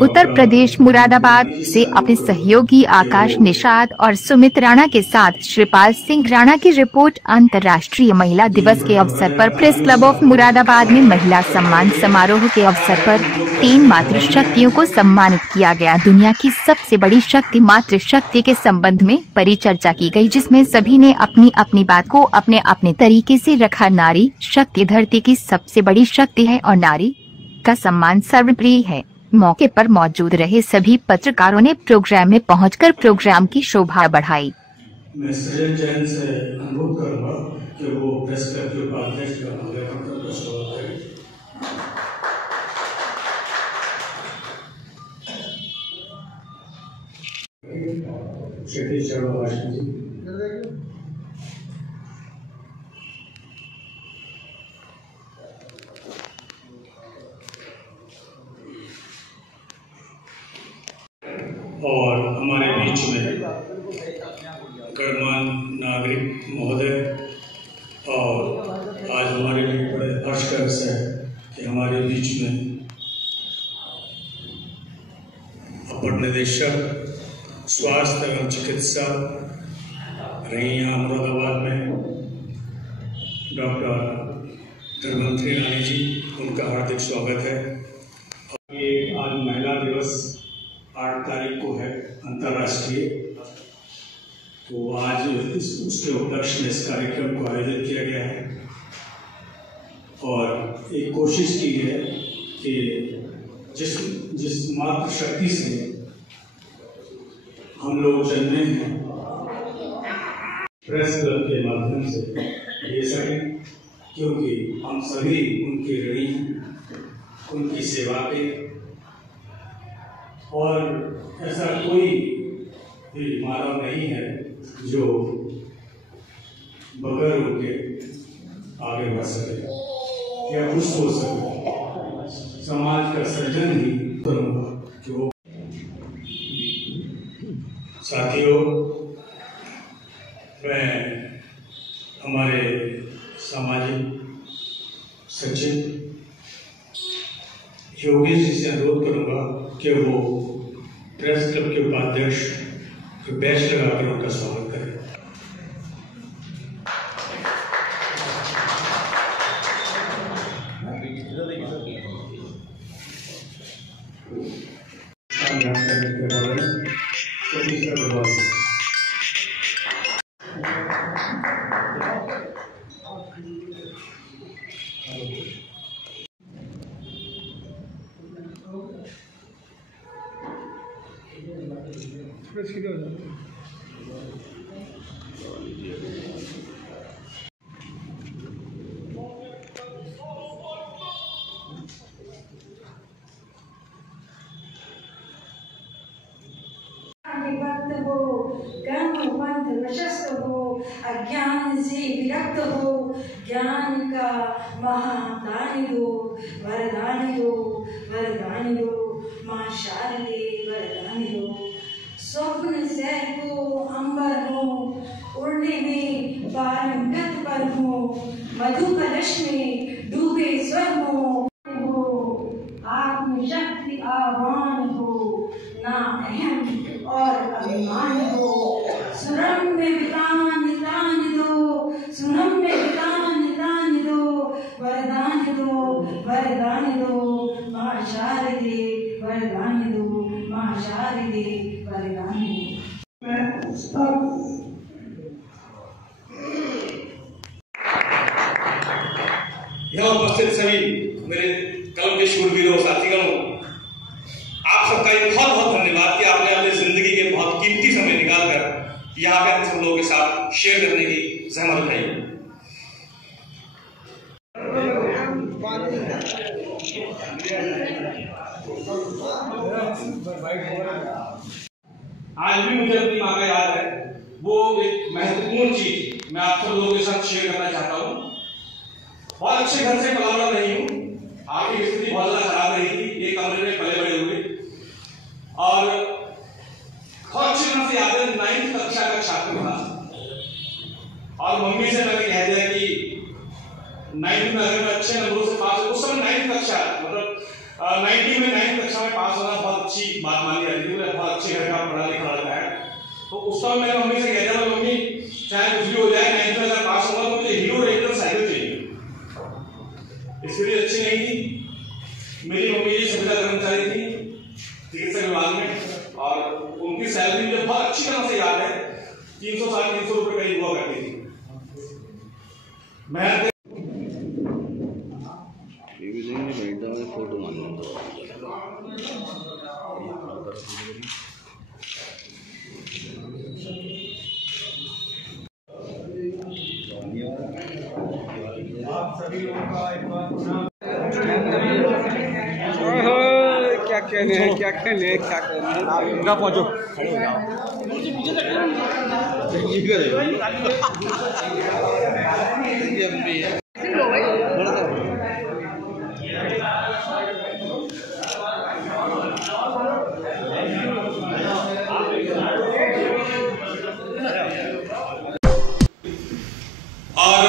उत्तर प्रदेश मुरादाबाद से अपने सहयोगी आकाश निषाद और सुमित राणा के साथ श्रीपाल सिंह राणा की रिपोर्ट। अंतर्राष्ट्रीय महिला दिवस के अवसर पर प्रेस क्लब ऑफ मुरादाबाद में महिला सम्मान समारोह के अवसर पर 3 मातृशक्तियों को सम्मानित किया गया। दुनिया की सबसे बड़ी शक्ति मातृशक्ति के संबंध में परिचर्चा की गई, जिसमें सभी ने अपनी अपनी बात को अपने अपने तरीके से रखा। नारी शक्ति धरती की सबसे बड़ी शक्ति है और नारी का सम्मान सर्वप्रिय है। मौके पर मौजूद रहे सभी पत्रकारों ने प्रोग्राम में पहुंचकर प्रोग्राम की शोभा बढ़ाई। मैं सृजन जैन से अनुरोध करूंगा कि वो प्रेस क्लब के उपाध्यक्ष का माल्यार्पण का स्वागत करें। श्री शर्मा जी और हमारे बीच में गणमान्य नागरिक महोदय, और आज हमारे लिए बड़े हर्ष का विषय है कि हमारे बीच में अपर निदेशक स्वास्थ्य एवं चिकित्सा रही यहाँ मुरादाबाद में डॉक्टर धर्मंत्री रानी जी, उनका हार्दिक स्वागत है। ये आज महिला दिवस 8 तारीख को है अंतर्राष्ट्रीय, तो आज उसके उपलक्ष्य में इस कार्यक्रम को आयोजित किया गया है और एक कोशिश की है कि जिस मातृशक्ति से हम लोग जन्मे हैं, प्रेस क्लब के माध्यम से ले सकें, क्योंकि हम सभी उनके ऋणी हैं, उनकी सेवा के, और ऐसा कोई भी मानव नहीं है जो बगैर उनके आगे बढ़ सके या खुश हो सके। समाज का सृजन ही करूँगा कि वो। साथियों, मैं हमारे सामाजिक सचिव योगेश जी से अनुरोध करूँगा कि वो प्रेस क्लब के उपाध्यक्ष को बैच लगाकर उनका स्वागत करें। विभक्त हो, कर्म पंथ नशस्त हो, अज्ञान से विरक्त हो, ज्ञान का महादान दो, वरदान दो, वरदान दो, माँ शारदे वरदान दो। स्वप्न से को अंबर हो, उड़ने में पारंगत पर हो, मधु कलश में डूबे स्वर हो, आत्मशक्ति आह्वान हो, ना अहम और अभिमान हो। सुरम में वितान दो, सुरम में वितान दो, वरदान दो, वरदान दो, माँ शारदे वरदान दो, माँ शारदे वरदान दो। यहाँ उपस्थित सभी मेरे कलम के शूरवीरों साथीगणों, आप सबका एक बहुत बहुत धन्यवाद कि आपने अपनी जिंदगी के बहुत कीमती समय निकालकर यहाँ पे हम लोगों के साथ शेयर करने की सहमत उठाई। आज भी मुझे अपनी माँ का याद है। वो एक महत्वपूर्ण चीज मैं आप सब लोगों के साथ शेयर करना चाहता हूँ। बहुत अच्छे घर से पला बड़ा नहीं हूँ, आपकी स्थिति बहुत ज्यादा खराब रही थी, एक कमरे में पले बड़े हुए, और बहुत अच्छी तरह से याद है 9वीं कक्षा का छात्र था। और मम्मी से मैंने कह दिया कि 9वीं में अगर मैं अच्छे नंबरों से पास, उस समय 9वीं कक्षा मतलब 90 में 9th कक्षा में पास होना बहुत अच्छी बात मानी जाती थी, बहुत अच्छे घर का पढ़ा लिखा लड़का है। तो उस समय मैंने मम्मी से कहता था, मम्मी चाहे कुछ भी हो जाए 9th में अगर पास होगा तो मुझे हीरो रेंजर साइकिल चाहिए। स्थिति अच्छी नहीं थी। मेरी मम्मी जी सुविधा कर्मचारी थी चिकित्सा विभाग में, और उनकी सैलरी मुझे बहुत अच्छी तरह से याद है, 300-350 रुपए करीब हुआ करती थी। मैं फोटो आप सभी लोगों का एक बार क्या कहने हैं, क्या कहने हैं, क्या कहने हैं। आप पहुंचो, खड़े हो जाओ। और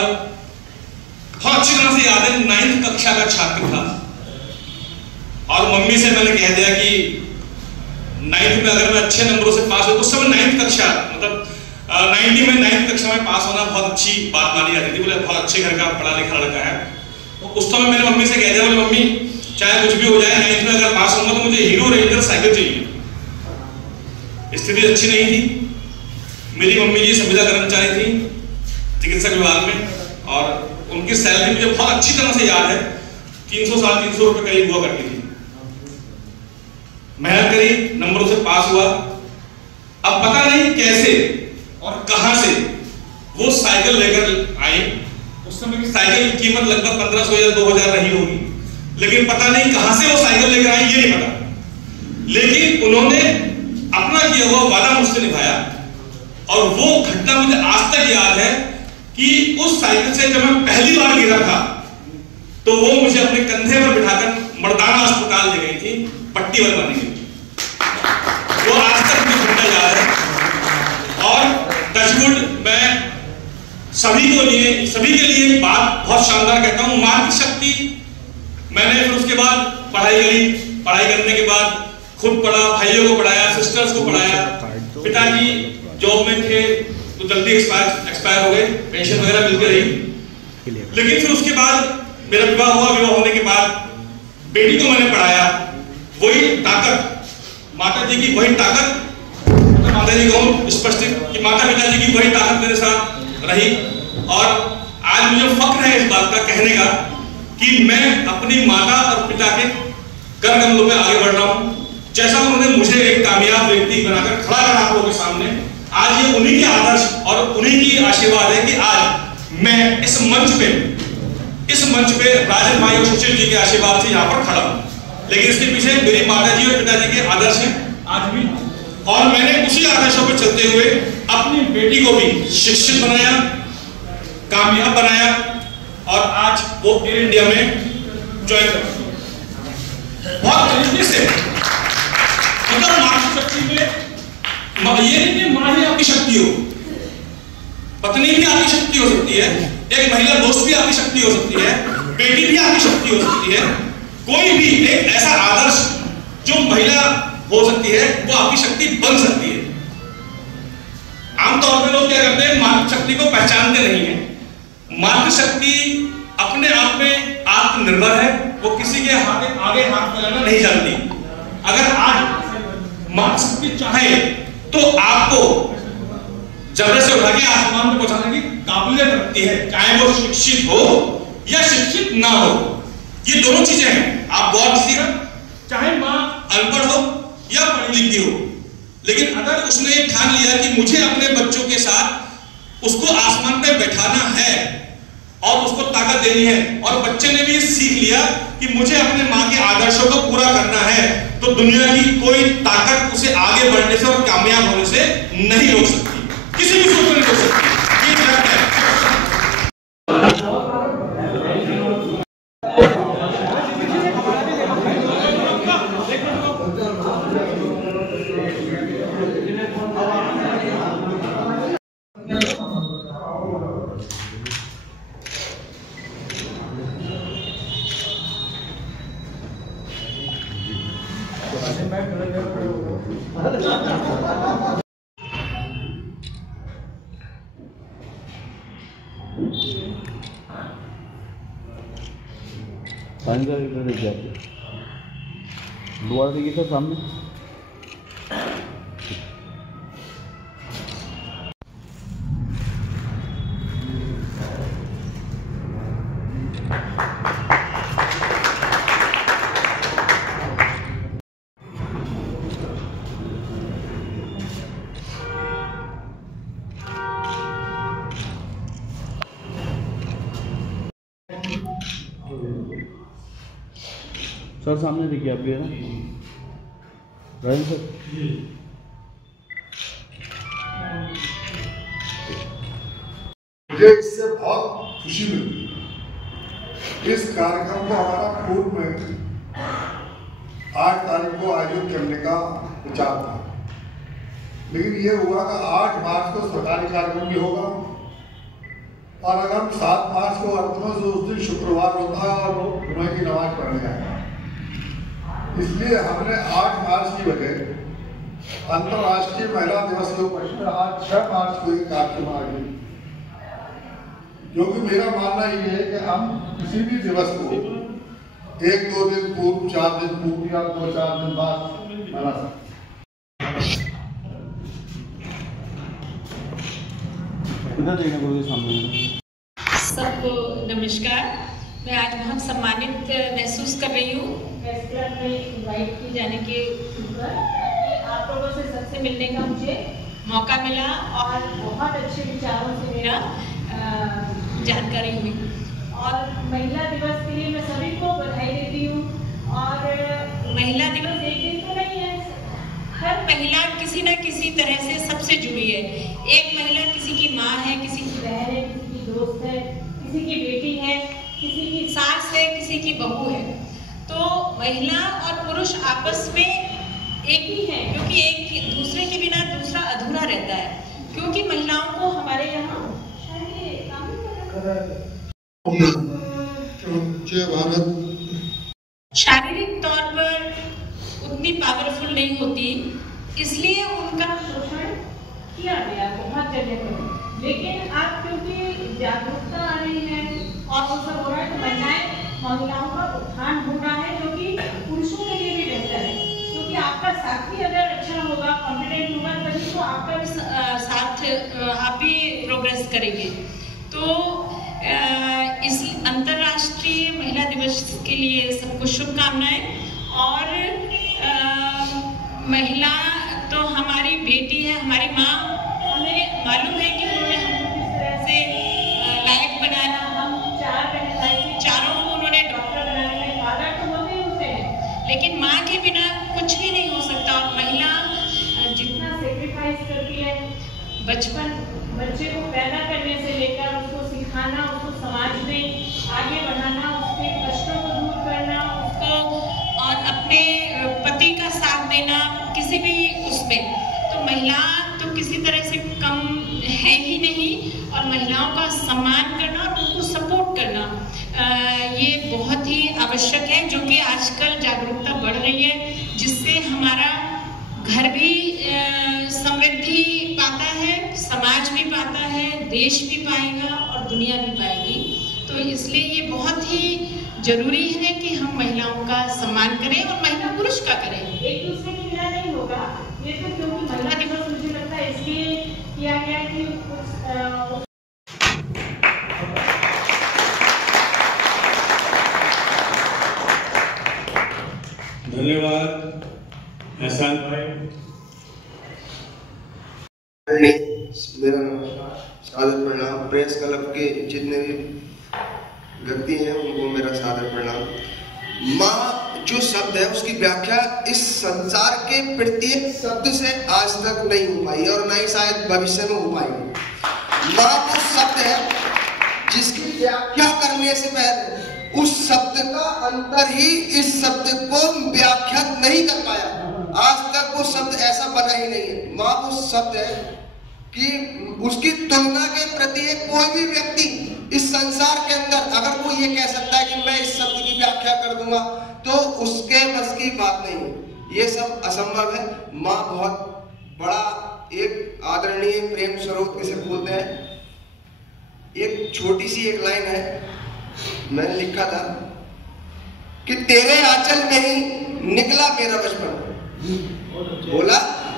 बहुत अच्छी तरह से याद है, 9th कक्षा का छात्र था और मम्मी से मैंने कह दिया कि 9th में अगर मैं अच्छे नंबरों से पास हो, उस समय 9th कक्षा मतलब 90 में 9th कक्षा में पास होना बहुत अच्छी बात मानी जाती थी, बोले बहुत अच्छे घर का पढ़ा लिखा लड़का है। तो उस समय मैंने मम्मी से कह दिया, बोले मम्मी चाहे कुछ भी हो जाए 9th में अगर पास होगा तो मुझे हीरो रेंजर साइकिल चाहिए। स्थिति अच्छी नहीं थी। मेरी मम्मी जी संविदा कर्मचारी थी चिकित्सा विभाग में, और उनकी सैलरी मुझे बहुत अच्छी तरह से याद है, 300-350 रुपए करीब हुआ करती थी। मेहनत करी, नंबरों से पास हुआ। अब पता नहीं कैसे और कहां से वो साइकिल लेकर आए। उस समय की साइकिल की कीमत लगभग 1500 या 2000 नहीं होगी, लेकिन पता नहीं कहां से वो साइकिल लेकर आए ये नहीं पता। लेकिन उन्होंने अपना किया हुआ वादा मुझसे निभाया, और वो घटना मुझे आज तक याद है कि उस साइकिल से जब मैं पहली बार गिरा था तो वो मुझे अपने कंधे पर बिठाकर मर्दाना अस्पताल ले गई थी पट्टी बनवाने के लिए। वो आज तक मुझे घटना याद है। और टचवुड मैं सभी के लिए बात बहुत शानदार कहता हूँ, मां की शक्ति। मैंने फिर उसके बाद पढ़ाई करी, पढ़ाई करने के बाद खुद पढ़ा, भाइयों को पढ़ाया, सिस्टर्स को पढ़ाया। पिताजी जॉब में थे तो जल्दी एक्सपायर हो गए, पेंशन वगैरह मिलती रही। लेकिन फिर उसके बाद मेरा विवाह हुआ। विवाह होने के बाद बेटी को मैंने पढ़ाया। वही ताकत, माता जी की वही ताकत, तो माता जी को स्पष्ट कि माता पिता जी की वही ताकत मेरे साथ रही। और आज मुझे फख्र है इस बात का कहने का कि मैं अपनी माता और पिता के कर कदमों पे आगे बढ़ रहा हूँ। जैसा उन्होंने मुझे एक कामयाब व्यक्ति बनाकर खड़ा करा आप लोगों के सामने, आज ये उन्हीं के आदर्श और उन्हीं की आशीर्वाद है कि आज मैं इस मंच पे राजन भाई और सुशील जी के आशीर्वाद से यहाँ पर खड़ा हूँ। लेकिन इसके पीछे मेरी माताजी और पिताजी के आदर्श हैं आज भी, और मैंने उसी आदर्शों पर चलते हुए अपनी बेटी को भी शिक्षित बनाया, कामयाब बनाया, और आज वो एयर इंडिया में ज्वाइन कर बहुत तरीके से। मतलब मातृशक्ति में ये नहीं कि मां ही आपकी शक्ति हो, पत्नी भी आपकी शक्ति हो सकती है, एक महिला दोस्त भी आपकी शक्ति हो सकती है, बेटी भी आपकी शक्ति हो सकती है। कोई भी एक ऐसा आदर्श जो महिला हो सकती है वो आपकी शक्ति बन सकती है। आमतौर पर लोग क्या करते हैं, मातृशक्ति को पहचानते नहीं है। मातृशक्ति अपने आप में आत्मनिर्भर है, वो किसी के आगे हाथ फैलाना नहीं जानती। अगर आज मातृशक्ति चाहे तो आपको जबरदस्ती से उठा के आसमान में पहुंचाने की काबिलियत रखती है, चाहे वो शिक्षित हो या शिक्षित ना हो। ये दोनों चीजें हैं। आप गौर कीजिएगा, चाहे मां अनपढ़ हो या पढ़ी लिखी हो, लेकिन अगर उसने ठान लिया कि मुझे अपने बच्चों के साथ उसको आसमान पे बैठाना है और उसको ताकत देनी है, और बच्चे ने भी सीख लिया कि मुझे अपने मां के आदर्शों को पूरा करना है, तो दुनिया की कोई ताकत उसे आगे बढ़ने से और कामयाब होने से नहीं रोक सकती, किसी भी सूरत में नहीं रोक सकती। ये फैक्ट है। साइन सर इधर देखिए आप दोबारा देखिए सर सामने। सर सामने देखिए आप भी है ना राजन सर। मुझे इससे बहुत खुशी मिलती है। इस कार्यक्रम को हमारा पूर्व में 8 तारीख को आयोजित करने का विचार था, लेकिन ये हुआ कि 8 मार्च को सरकारी कार्यक्रम भी होगा और अगर हम 7 मार्च को अर्थमस उस दिन शुक्रवार होता है और लोग जुमे की नमाज पढ़ने आए, इसलिए हमने 8 मार्च की बजाय अंतर्राष्ट्रीय महिला दिवस के उपलक्ष्य में आज 6 मार्च को एक कार्यक्रम आयोजित, क्योंकि मेरा मानना ये है कि हम किसी भी दिवस को 1-2 दिन पूर्व, 4 दिन पूर्व या 2-4 दिन बाद मना सकते। इधर देखना गुरु सामने। सबको नमस्कार। मैं आज बहुत सम्मानित महसूस कर रही हूँ प्रेस क्लब में इनवाइट किए जाने के ऊपर। आप लोगों से सबसे मिलने का मुझे मौका मिला और बहुत अच्छे विचारों से मेरा जानकारी हुई। और महिला दिवस के लिए मैं सभी को बधाई देती हूँ। और महिला दिवस एक दिन तो नहीं है, हर महिला किसी न किसी तरह से सबसे जुड़ी है। एक महिला किसी की माँ है, किसी की बहन है, किसी की दोस्त है, किसी की बेटी है, किसी की सास है, किसी की बहू है। तो महिला और पुरुष आपस में एक ही है, क्योंकि एक दूसरे के बिना दूसरा अधूरा रहता है। क्योंकि महिलाओं को हमारे यहाँ शारीरिक तौर पर उतनी पावरफुल नहीं होती, इसलिए उनका शोषण किया गया बहुत जगह पर। लेकिन अब क्योंकि जागरूकता आ रही है और वो सब हो रहा है, तो महिलाओं का उत्थान हो रहा है, जो कि पुरुषों के लिए भी बेहतर है। क्योंकि आपका साथी अगर अच्छा होगा, कॉम्पिटेंट होगा, तभी तो आपका भी साथ आप भी प्रोग्रेस करेंगे। तो इस अंतर्राष्ट्रीय महिला दिवस के लिए सबको शुभकामनाएं। और महिला तो हमारी बेटी है, हमारी माँ। हमें मालूम है कि उन्होंने हमको किस तरह से लायक बनाया। हम 4 बहन भाई थे, चारों को उन्होंने डॉक्टर बनाने में, फादर तो होते ही होते हैं, लेकिन माँ के बिना कुछ भी नहीं हो सकता। और महिला जितना सेक्रीफाइस करती है, बच्चे को पैदा करने से लेकर उसको सिखाना, उसको समाज में आगे बढ़ाना, उसके कष्टों को दूर करना, उसको और अपने पति का साथ देना किसी भी उसमें, तो महिला तो किसी तरह से कम है ही नहीं। और महिलाओं का सम्मान करना और उनको सपोर्ट करना ये बहुत ही आवश्यक है, जो कि आजकल जागरूकता बढ़ रही है, जिससे हमारा घर भी समृद्धि पाता है, समाज भी पाता है, देश भी पाएगा और दुनिया भी पाएगी। तो इसलिए ये बहुत ही जरूरी है कि हम महिलाओं का सम्मान करें और महिला पुरुष का करें। एक दूसरे के बिना नहीं होगा ये, तो क्योंकि महिला दिवस मुझे लगता है इसलिए किया गया कि धन्यवाद एहसान भाई। मेरा सादर प्रणाम। प्रेस क्लब के जितने भी व्यक्ति हैं उनको मेरा सादर प्रणाम। माँ जो शब्द है उसकी व्याख्या इस संसार के प्रत्येक शब्द से आज तक नहीं हो पाई और ना ही शायद भविष्य में हो पाएगी। माँ वो शब्द है जिसकी व्याख्या करने से पहले उस शब्द का अंतर ही इस शब्द को व्याख्या नहीं कर पाया। आज तक वो शब्द ऐसा बना ही नहीं है। माँ वो शब्द है कि उसकी तुलना के प्रति कोई भी व्यक्ति इस संसार के अंदर अगर वो ये कह सकता है कि मैं इस शब्द की व्याख्या कर दूंगा, तो उसके बस की बात नहीं है। ये सब असंभव है। माँ बहुत बड़ा एक आदरणीय प्रेम स्रोत किसे बोलते हैं। एक छोटी सी एक लाइन है, मैंने लिखा था कि तेरे आंचल में ही निकला मेरा बचपन। बोला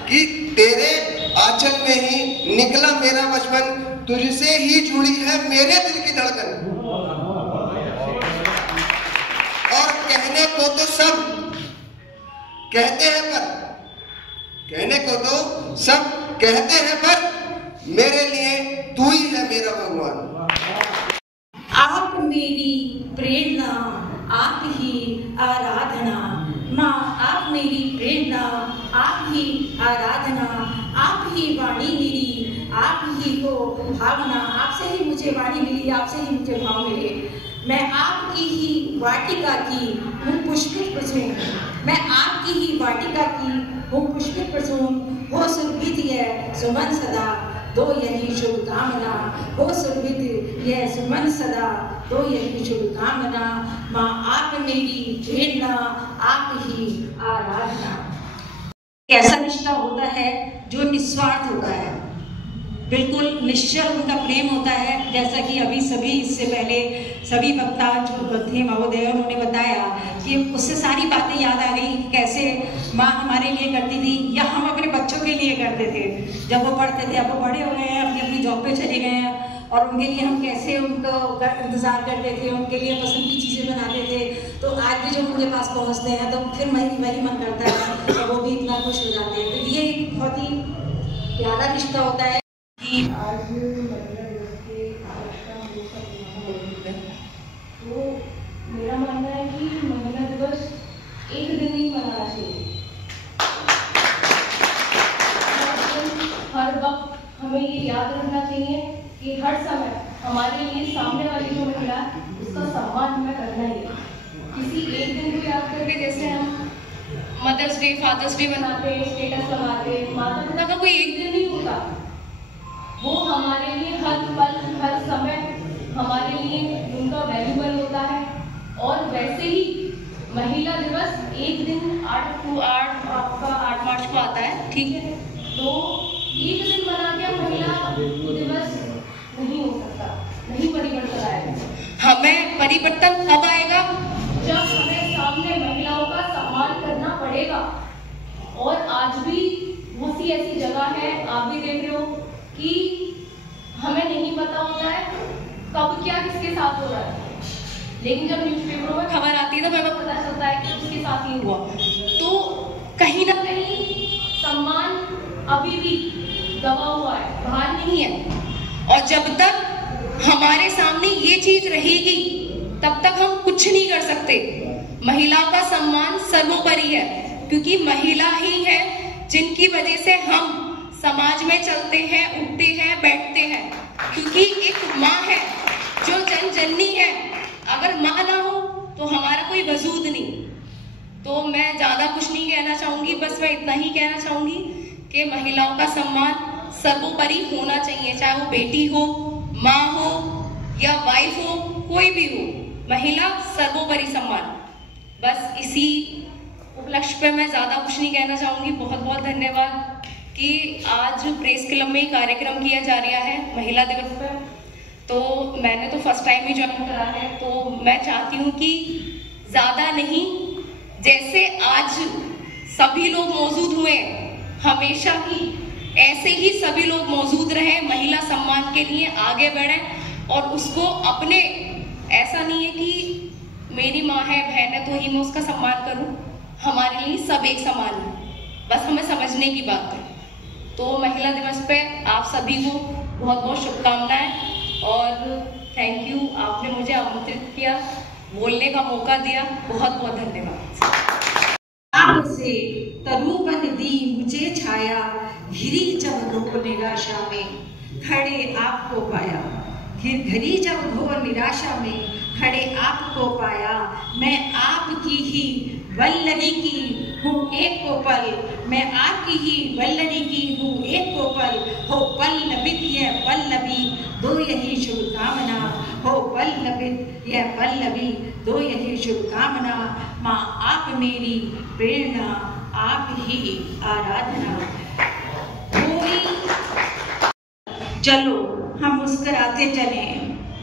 कि तेरे आंचल में ही निकला मेरा बचपन, तुझसे ही जुड़ी है मेरे दिल की धड़कन। और कहने को तो सब कहते हैं, पर कहने को तो सब कहते हैं, पर मेरे लिए तू ही है मेरा भगवान। आप मेरी प्रेरणा, आप ही आराधना, माँ आप मेरी प्रेरणा, आप ही आराधना, आप ही वाणी मेरी, आप ही को भावना, आपसे ही मुझे वाणी मिली, आपसे ही मुझे भाव मिले। मैं आपकी ही वाटिका की हूँ पुष्पित कुसुम, मैं आपकी ही वाटिका की हूँ पुष्पित कुसुम, हो सुरभित यह सुमन सदा, दो यही शुभकामना, हो सुरभित यह सुमन सदा, दो यही शुभकामना। माँ आप मेरी प्रेरणा, आप ही आराधना। ऐसा रिश्ता होता है जो निस्वार्थ होता है, बिल्कुल निश्चल उनका प्रेम होता है। जैसा कि अभी सभी इससे पहले सभी वक्ता जो थे महोदय, उन्होंने बताया कि उससे सारी बातें याद आ गई, कैसे माँ हमारे लिए करती थी या हम अपने बच्चों के लिए करते थे जब वो पढ़ते थे। अब वो बड़े हो गए हैं, अपनी अपनी जॉब पे चले गए हैं, और उनके लिए हम कैसे उनको इंतज़ार करते थे, उनके लिए पसंद की चीज़ें बनाते थे। तो आज भी जब उनके पास पहुँचते हैं तो फिर वही मन करता है, तो वो भी इतना खुश हो जाते हैं। तो ये एक बहुत ही प्यारा रिश्ता होता है। आज महिला दिवस के तो मेरा मानना है कि महिला दिवस एक दिन ही मनाना चाहिए। हर वक्त हमें ये याद रखना चाहिए कि हर समय हमारे लिए सामने वाली जो महिला उसका सम्मान हमें करना ही है। किसी एक दिन को याद करके, जैसे हम मदर्स डे, फादर्स डे मनाते, स्टेटस लगाते, माता पिता का कोई एक दिन नहीं होता, वो हमारे लिए हर पल हर समय हमारे लिए उनका वैल्यूबल होता है। और वैसे ही महिला दिवस एक दिन 8 मार्च को आता है, ठीक है, तो एक दिन बना के महिला दिवस नहीं हो सकता, नहीं परिवर्तन आएगा। हमें परिवर्तन कब आएगा? जब हमें सामने महिलाओं का सम्मान करना पड़ेगा। और आज भी बहुत सी ऐसी जगह है, आप भी देख रहे हो कि हमें नहीं पता होता है कब क्या किसके साथ हो रहा है, लेकिन जब न्यूज़पेपरों में खबर आती है तो हमें पता चलता है कि उसके साथ ही हुआ। तो कहीं ना कहीं सम्मान अभी भी दबा हुआ है, बाहर नहीं है। और जब तक हमारे सामने ये चीज रहेगी तब तक हम कुछ नहीं कर सकते। महिलाओं का सम्मान सर्वोपरि है, क्योंकि महिला ही है जिनकी वजह से हम समाज में चलते हैं, उठते हैं, बैठते हैं। क्योंकि एक माँ है जो जन जननी है, अगर माँ ना हो तो हमारा कोई वजूद नहीं। तो मैं ज्यादा कुछ नहीं कहना चाहूंगी, बस मैं इतना ही कहना चाहूंगी कि महिलाओं का सम्मान सर्वोपरि होना चाहिए, चाहे वो बेटी हो, माँ हो या वाइफ हो, कोई भी हो, महिला सर्वोपरि सम्मान। बस इसी उपलक्ष्य पे मैं ज्यादा कुछ नहीं कहना चाहूंगी। बहुत बहुत धन्यवाद कि आज प्रेस क्लब में कार्यक्रम किया जा रहा है महिला दिवस पर। तो मैंने तो फर्स्ट टाइम ही ज्वाइन करा है, तो मैं चाहती हूँ कि ज्यादा नहीं, जैसे आज सभी लोग मौजूद हुए, हमेशा ही ऐसे ही सभी लोग मौजूद रहे, महिला सम्मान के लिए आगे बढ़े और उसको अपने, ऐसा नहीं है कि मेरी माँ है, बहन है तो ही मैं उसका सम्मान करूं। हमारे लिए सब एक समान है, बस हमें समझने की बात है। तो महिला दिवस पे आप सभी को बहुत बहुत शुभकामनाएं और थैंक यू, आपने मुझे आमंत्रित किया, बोलने का मौका दिया, बहुत बहुत धन्यवाद। से तरूबन दी मुझे छाया, घिरी जब घोर निराशा में खड़े आपको पाया, घिरी जब घोर निराशा में खड़े आपको पाया। मैं आपकी ही वल्लरी की हूँ एक को पल, मैं आपकी ही वल्लरी की हूँ एक को पल, हो पल्लवित यह पल्लवी दो यही शुभकामना, हो पल्लवित यह पल्लवी दो यही शुभकामना। माँ आप मेरी प्रेरणा, आप ही आराधना। चलो हम मुस्कुराते चलें,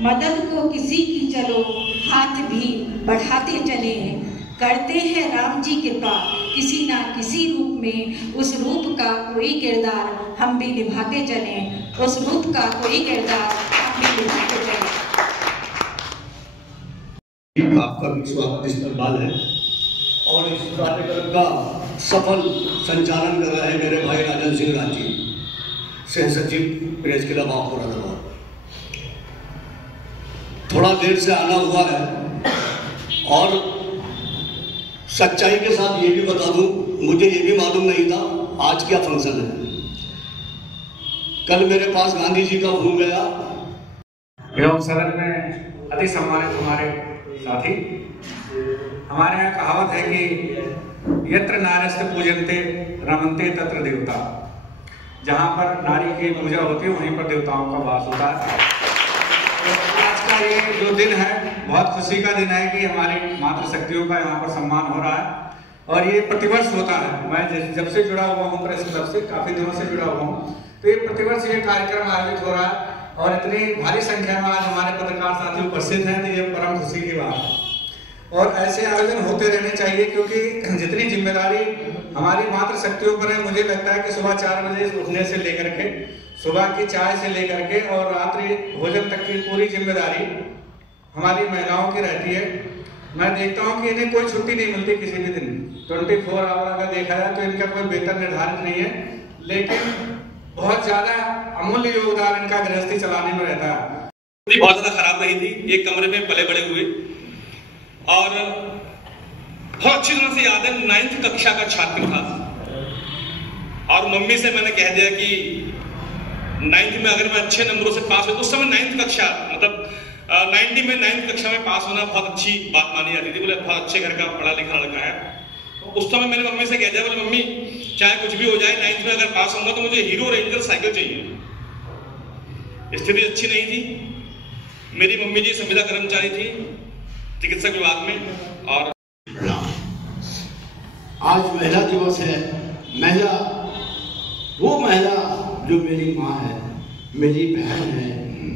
मदद को किसी की चलो हाथ भी बढ़ाते चलें, करते हैं राम जी कृपा, किसी ना किसी रूप में उस रूप का कोई किरदार हम भी निभाते चले, उस रूप का कोई किरदार हम भी निभाते चले। आपका भी स्वागत इस्तकबाल है और इस कार्यक्रम का सफल संचालन कर रहे हैं मेरे भाई राजन सिंह रांची, सह सचिव प्रेस क्लब ऑफ मुरादाबाद। थोड़ा देर से आना हुआ है और सच्चाई के साथ ये भी बता दूं, मुझे ये भी मालूम नहीं था आज क्या फंक्शन है। कल मेरे पास गांधी जी का भूल गया। एवं सदन में अति सम्मानित हमारे साथी, हमारे यहाँ कहावत है कि यत्र नार्यस्ते पूजन्ते रमन्ते तत्र देवता, जहाँ पर नारी की पूजा होती है वहीं पर देवताओं का वास होता है। तो आज का ये जो दिन है बहुत खुशी का दिन है कि हमारी मातृशक्तियों का यहाँ पर सम्मान हो रहा है और ये प्रतिवर्ष होता है। मैं जब से जुड़ा हुआ हूँ प्रेस क्लब से, काफी दिनों से जुड़ा हुआ हूँ, तो ये प्रतिवर्ष ये कार्यक्रम आयोजित हो रहा है और इतनी भारी संख्या में आज हमारे पत्रकार साथी उपस्थित हैं, तो ये परम खुशी की बात है। और ऐसे आयोजन होते रहने चाहिए क्योंकि जितनी जिम्मेदारी हमारी मातृशक्तियों पर है, मुझे लगता है कि सुबह 4 बजे उठने से लेकर के सुबह की चाय से लेकर के और रात्रि भोजन तक की पूरी जिम्मेदारी हमारी महिलाओं की रहती है। मैं देखता हूँ कि इन्हें कोई छुट्टी नहीं मिलती किसी भी दिन। 24 आवर अगर देखा जाए तो इनका कोई वेतन निर्धारित नहीं है, लेकिन बहुत ज्यादा अमूल्य योगदान इनका गृहस्थी चलाने में रहता है। बहुत ज्यादा खराब रही थी, एक कमरे में पले बड़े हुए और बहुत अच्छी तरह से याद है 9th कक्षा का छात्र था और मम्मी से मैंने कह दिया कि 9th में अगर मैं अच्छे नंबरों से पास हो, तो उस समय 9th कक्षा मतलब 90 में 9th कक्षा में पास होना बहुत अच्छी बात मानी जाती थी। बोले बहुत अच्छे घर का पढ़ा लिखा लड़का है। उस समय मैंने मम्मी से कह दिया, बोले मम्मी चाहे कुछ भी हो जाए 9th में अगर पास होगा तो मुझे हीरो रेंजर साइकिल चाहिए। स्थिति अच्छी नहीं थी। मेरी मम्मी जी संविदा कर्मचारी थी चिकित्सक विभाग में। और आज महिला दिवस है। महिला वो महिला जो मेरी माँ है, मेरी बहन है,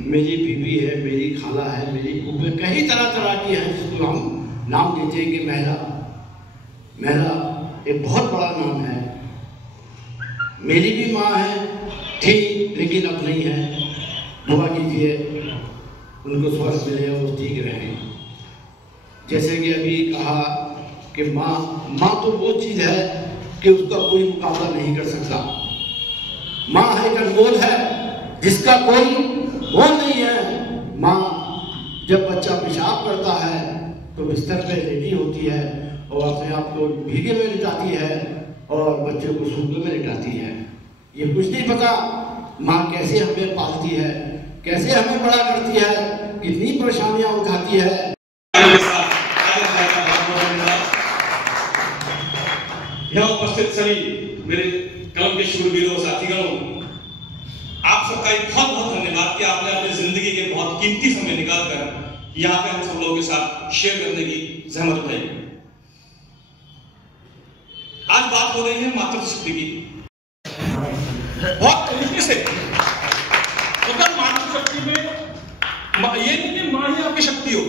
मेरी बीवी है, मेरी खाला है, मेरी फूफे, कई तरह की है जिसको हम नाम देते हैं कि महिला। महिला एक बहुत बड़ा नाम है। मेरी भी माँ है थी, लेकिन अब नहीं है। दुआ कीजिए उनको स्वस्थ मिले और ठीक रहे। जैसे कि अभी कहा कि माँ तो वो चीज़ है कि उसका कोई मुकाबला नहीं कर सकता। माँ है एक अनमोल है जिसका कोई वो नहीं है। माँ जब बच्चा पेशाब करता है तो बिस्तर पे लेटी होती है और अपने आप को भीगे में लिटाती है और बच्चे को सूखे में लिटाती है। ये कुछ नहीं पता माँ कैसे हमें पालती है, कैसे हमें बड़ा करती है, कितनी परेशानियां उठाती है। यहाँ उपस्थित सभी मेरे कलम के शूरवीरों साथीगणों, आप सबका बहुत बहुत धन्यवाद कि आपने अपनी जिंदगी के बहुत कीमती समय निकालकर यहाँ पे हम सब लोगों के साथ शेयर करने की जहमत उठाई। आज बात हो रही है मातृशक्ति की। बहुत तरीके से मतलब मातृशक्ति में ये नहीं कि माँ ही आपकी शक्ति हो,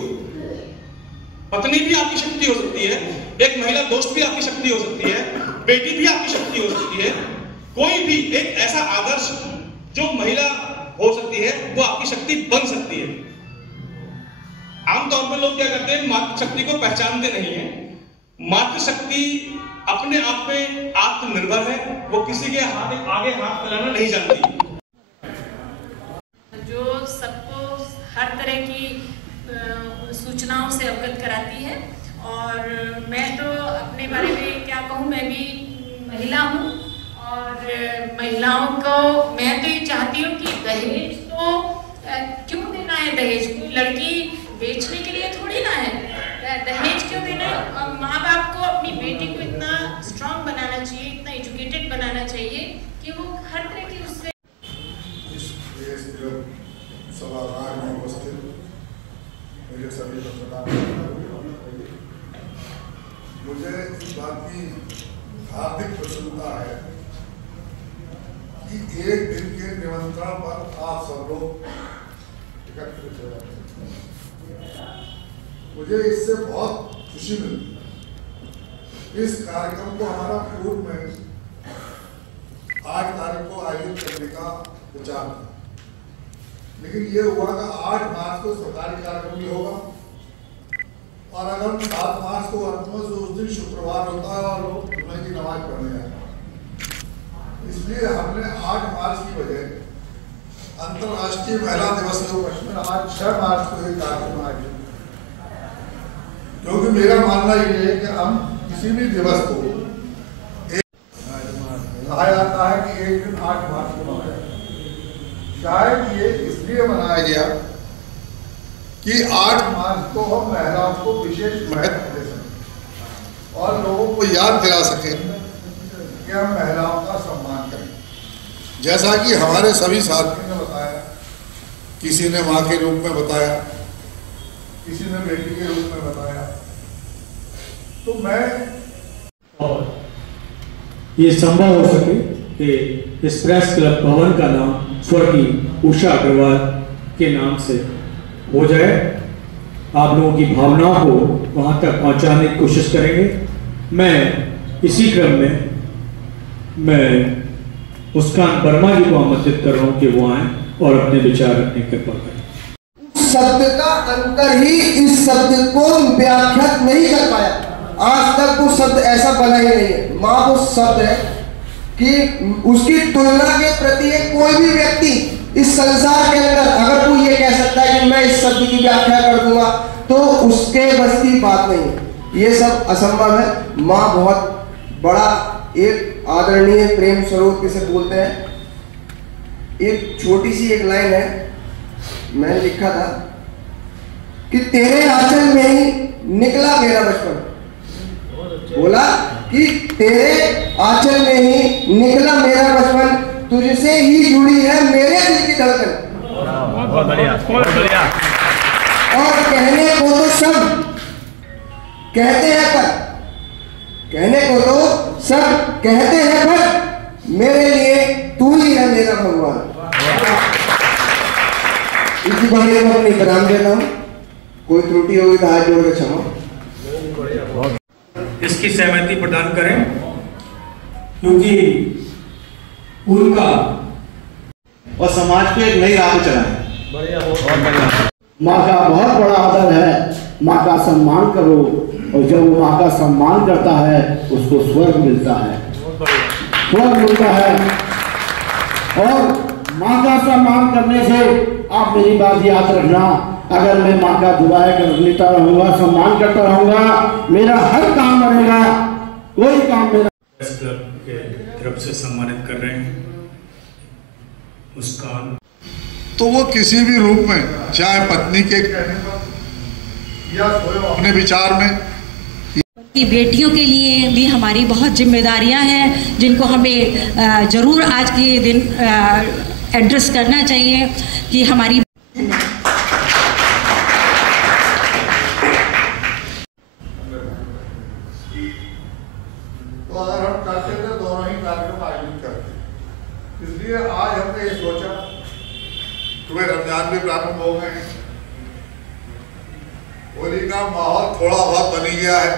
पत्नी भी आपकी शक्ति हो सकती है, एक महिला दोस्त भी आपकी शक्ति हो सकती है, बेटी भी आपकी शक्ति हो सकती है। कोई भी एक ऐसा आदर्श जो महिला हो सकती है वो आपकी शक्ति बन सकती है। आमतौर पर लोग क्या करते हैं, मातृशक्ति को पहचानते नहीं है। मातृशक्ति अपने आप में आत्मनिर्भर है, वो किसी के आगे हाथ फैलाना नहीं जानती। जो सबको हर तरह की सूचनाओं से अवगत कराती है। और मैं तो अपने बारे में क्या कहूँ, मैं भी महिला हूँ और महिलाओं को मैं तो ये चाहती हूँ कि दहेज तो क्यों देना है। दहेज कोई लड़की बेचने के लिए थोड़ी ना है, दहेज क्यों देना है। माँ बाप को अपनी बेटी को इतना स्ट्रांग बनाना चाहिए, इतना एजुकेटेड बनाना चाहिए कि वो हर तरह की उससे सभागार में उपस्थित मेरे सभी पत्रकार, मुझे इस बात की हार्दिक प्रसन्नता है कि एक दिन के निमंत्रण पर आप सब लोग एकत्रित हो जाते हैं। मुझे इससे बहुत खुशी मिलती है इस कार्यक्रम को हमारा पूर्व में 8 तारीख को आयोजित करने का विचार था, लेकिन ये हुआ कि 8 मार्च को सरकारी कार्यक्रम भी होगा और अगर 7 मार्च को अंत में उस दिन शुक्रवार होता है और लोग जुम्मे की नमाज पढ़ने आए, इसलिए हमने 8 मार्च की बजाय अंतर्राष्ट्रीय महिला दिवस के उपलक्ष्य में आज 6 मार्च को एक कार्यक्रम आयोजित, क्योंकि मेरा मानना ये है कि हम किसी भी दिवस को कहा जाता है कि एक दिन 8 मार्च को मनाया, शायद ये इसलिए मनाया गया कि 8 मार्च को हम महिलाओं को विशेष महत्व दे सकें और लोगों को याद दिला सकें कि हम महिलाओं का सम्मान करें। जैसा कि हमारे सभी साथियों ने बताया, किसी ने माँ के रूप में बताया, किसी ने बेटी के रूप में बताया, तो मैं और ये संभव हो सके कि इस प्रेस क्लब भवन का नाम स्वर्गीय उषा अग्रवाल के नाम से हो जाए। आप लोगों की भावनाओं को वहां तक पहुंचाने की कोशिश करेंगे। मैं इसी क्रम में मैं मुस्कान वर्मा जी को आमंत्रित कर रहा हूं कि वो आए और अपने विचार रखने की कृपा करें। शब्द का अंतर ही इस शब्द को व्याख्या नहीं कर पाया। आज तक वो शब्द ऐसा बना ही नहीं है। माँ वो शब्द है कि उसकी तुलना के प्रति कोई भी व्यक्ति इस संसार के अंदर अगर कोई ये कह सकता है कि मैं इस शब्द की व्याख्या कर दूंगा तो उसके बस की बात नहीं है, ये सब असंभव है। माँ बहुत बड़ा एक आदरणीय प्रेम स्वरूप किसे बोलते हैं। एक छोटी सी एक लाइन है, मैंने लिखा था कि तेरे आंचल में ही निकला मेरा बचपन। बोला कि तेरे आंचल में ही निकला मेरा बचपन, तुझसे ही जुड़ी है मेरे दिल की धड़कन। बहुत बढ़िया, बहुत बढ़िया। और कहने को तो सब कहते हैं पर कहने को तो सब कहते हैं पर मेरे लिए तू ही है मेरा भगवान। इसी बारे में अपनी प्रणाम देता हूँ। कोई त्रुटि होगी तो हाथ जोड़ के क्षमा। इसकी सहमति प्रदान करें क्योंकि उनका और समाज को एक नई राह चलाएं। बढ़िया, बहुत बढ़िया। माँ का बहुत बड़ा आदर है, माँ का सम्मान करो और जब वो माँ का सम्मान करता है उसको स्वर्ग मिलता है, स्वर्ग मिलता है। और माँ का सम्मान करने से आप मेरी बात याद रखना, अगर मैं माँ का दुआएं कर लेता रहूंगा, सम्मान करता रहूंगा, मेरा हर काम बनेगा, कोई काम मेरा। प्रेस क्लब के तरफ से सम्मानित कर रहे हैं मुस्कान। तो वो किसी भी रूप में, चाहे पत्नी के कहने पर या अपने विचार में, कि बेटियों के लिए भी हमारी बहुत जिम्मेदारियां हैं जिनको हमें ज़रूर आज के दिन एड्रेस करना चाहिए कि हमारी तो अगर हम करते थे दोनों ही कार्यक्रम आयोजित करते। इसलिए आज हमने ये सोचा, तुम्हें रमजान भी प्रारंभ हो गए, होली का माहौल थोड़ा बहुत बनी गया है,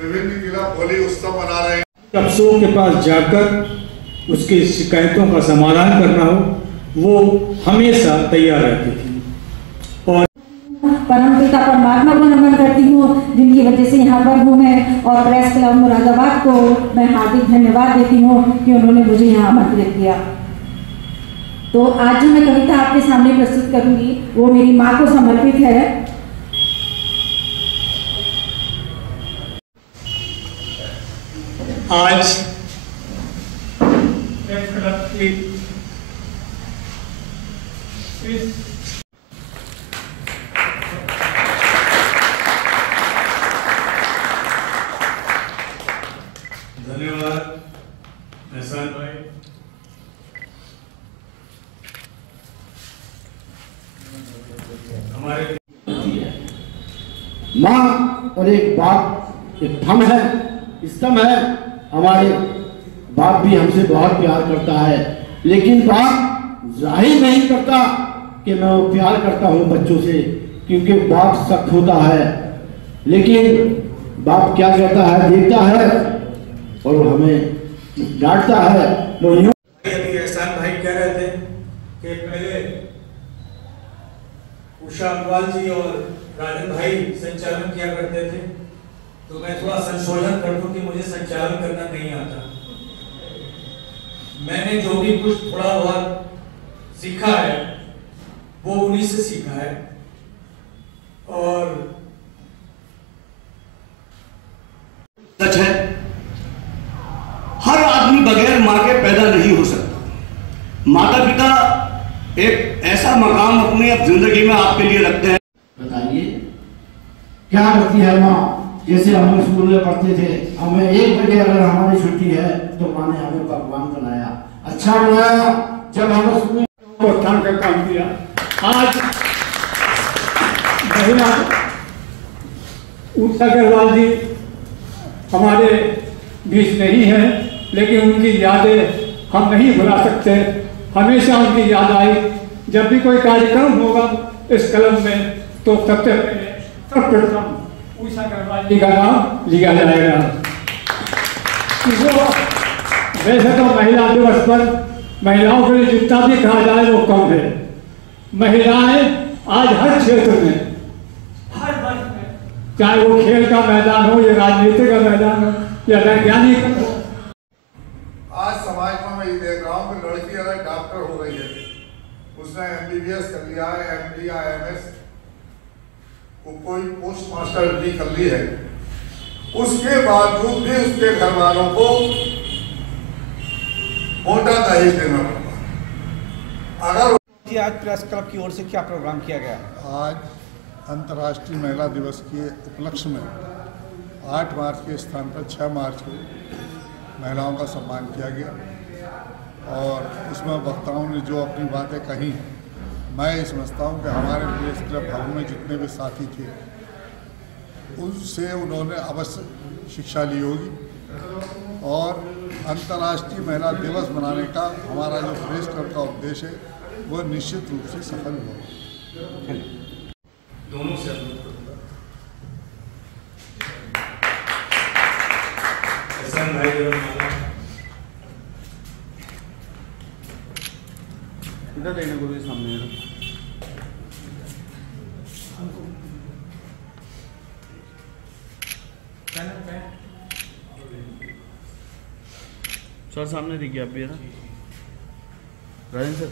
विभिन्न जिला होली उत्सव मना रहे हैं। अफसरों के पास जाकर उसकी शिकायतों का समाधान करना हो, वो हमेशा तैयार रहती थी। और परमपिता परमात्मा को नमन करती हूँ जिनकी वजह से यहाँ पर हूँ मैं, और प्रेस क्लब मुरादाबाद को मैं हार्दिक धन्यवाद देती हूँ कि उन्होंने मुझे यहाँ आमंत्रित किया। तो आज जो मैं कविता आपके सामने प्रस्तुत करूँगी वो मेरी माँ को समर्पित है। आज प्रेस क्लब की धन्यवाद एहसान भाई। हमारे माँ और एक बाप एक थम है, स्तंभ है। हमारे बाप भी हमसे बहुत प्यार करता है, लेकिन बाप जाहिर नहीं करता कि मैं वो प्यार करता हूँ बच्चों से, क्योंकि बाप सख्त होता है। लेकिन बाप क्या कहता है देखता है और वो हमें डांटता है। वो यूं अभी एहसान भाई कह रहे थे कि पहले उषा अग्रवाल जी और राजन भाई संचालन किया करते थे, तो मैं थोड़ा संशोधन कर दूं कि मुझे संचालन करना नहीं आता। मैंने जो भी कुछ थोड़ा बहुत सीखा है वो उन्हीं से सीखा है। और सच है, हर आदमी बगैर माँ के पैदा नहीं हो सकता। माता पिता एक ऐसा मकाम अपने अब जिंदगी में आपके लिए रखते हैं। बताइए क्या करती है माँ? जैसे हम स्कूल में पढ़ते थे, हमें 1 बजे अगर हमारी छुट्टी है तो माँ ने हमें पकवान बनाया, अच्छा बनाया। जब हम स्कूल को स्थान का काम किया, आज महिला उषा अग्रवाल जी हमारे बीच नहीं है, लेकिन उनकी यादें हम नहीं भुला सकते। हमेशा उनकी याद आई। जब भी कोई कार्यक्रम होगा इस क्लब में तो सबसे पहले सर्वप्रथम उषा अग्रवाल जी का नाम लिया जाएगा। वो वैसे तो महिला दिवस पर महिलाओं के लिए जितना भी कहा जाए वो कम है। महिलाएं आज हर क्षेत्र में, हर वर्ग में, चाहे वो खेल का मैदान हो या राजनीति का मैदान हो या वैज्ञानिक हो। आज समाज में मैं ये देख रहा हूँ कि लड़की अगर डॉक्टर हो गई है, उसने MBBS कर लिया है, MD या MS, कोई पोस्ट मास्टर डिग्री कर ली है, उसके बावजूद भी उसके घर वालों को मोटा दहेज देना पड़ता है। अगर आज प्रेस क्लब की ओर से क्या प्रोग्राम किया गया? आज अंतर्राष्ट्रीय महिला दिवस के उपलक्ष्य में 8 मार्च के स्थान पर 6 मार्च को महिलाओं का सम्मान किया गया और इसमें वक्ताओं ने जो अपनी बातें कही, मैं ये समझता हूँ कि हमारे प्रेस क्लब भवन में जितने भी साथी थे उनसे उन्होंने अवश्य शिक्षा ली होगी और अंतर्राष्ट्रीय महिला दिवस मनाने का हमारा जो प्रेस क्लब का उद्देश्य है वह निश्चित रूप से सफल होगा। दोनों से इधर देखने को भी सामने सर सामने देखिए आप भी है ना राजन सर।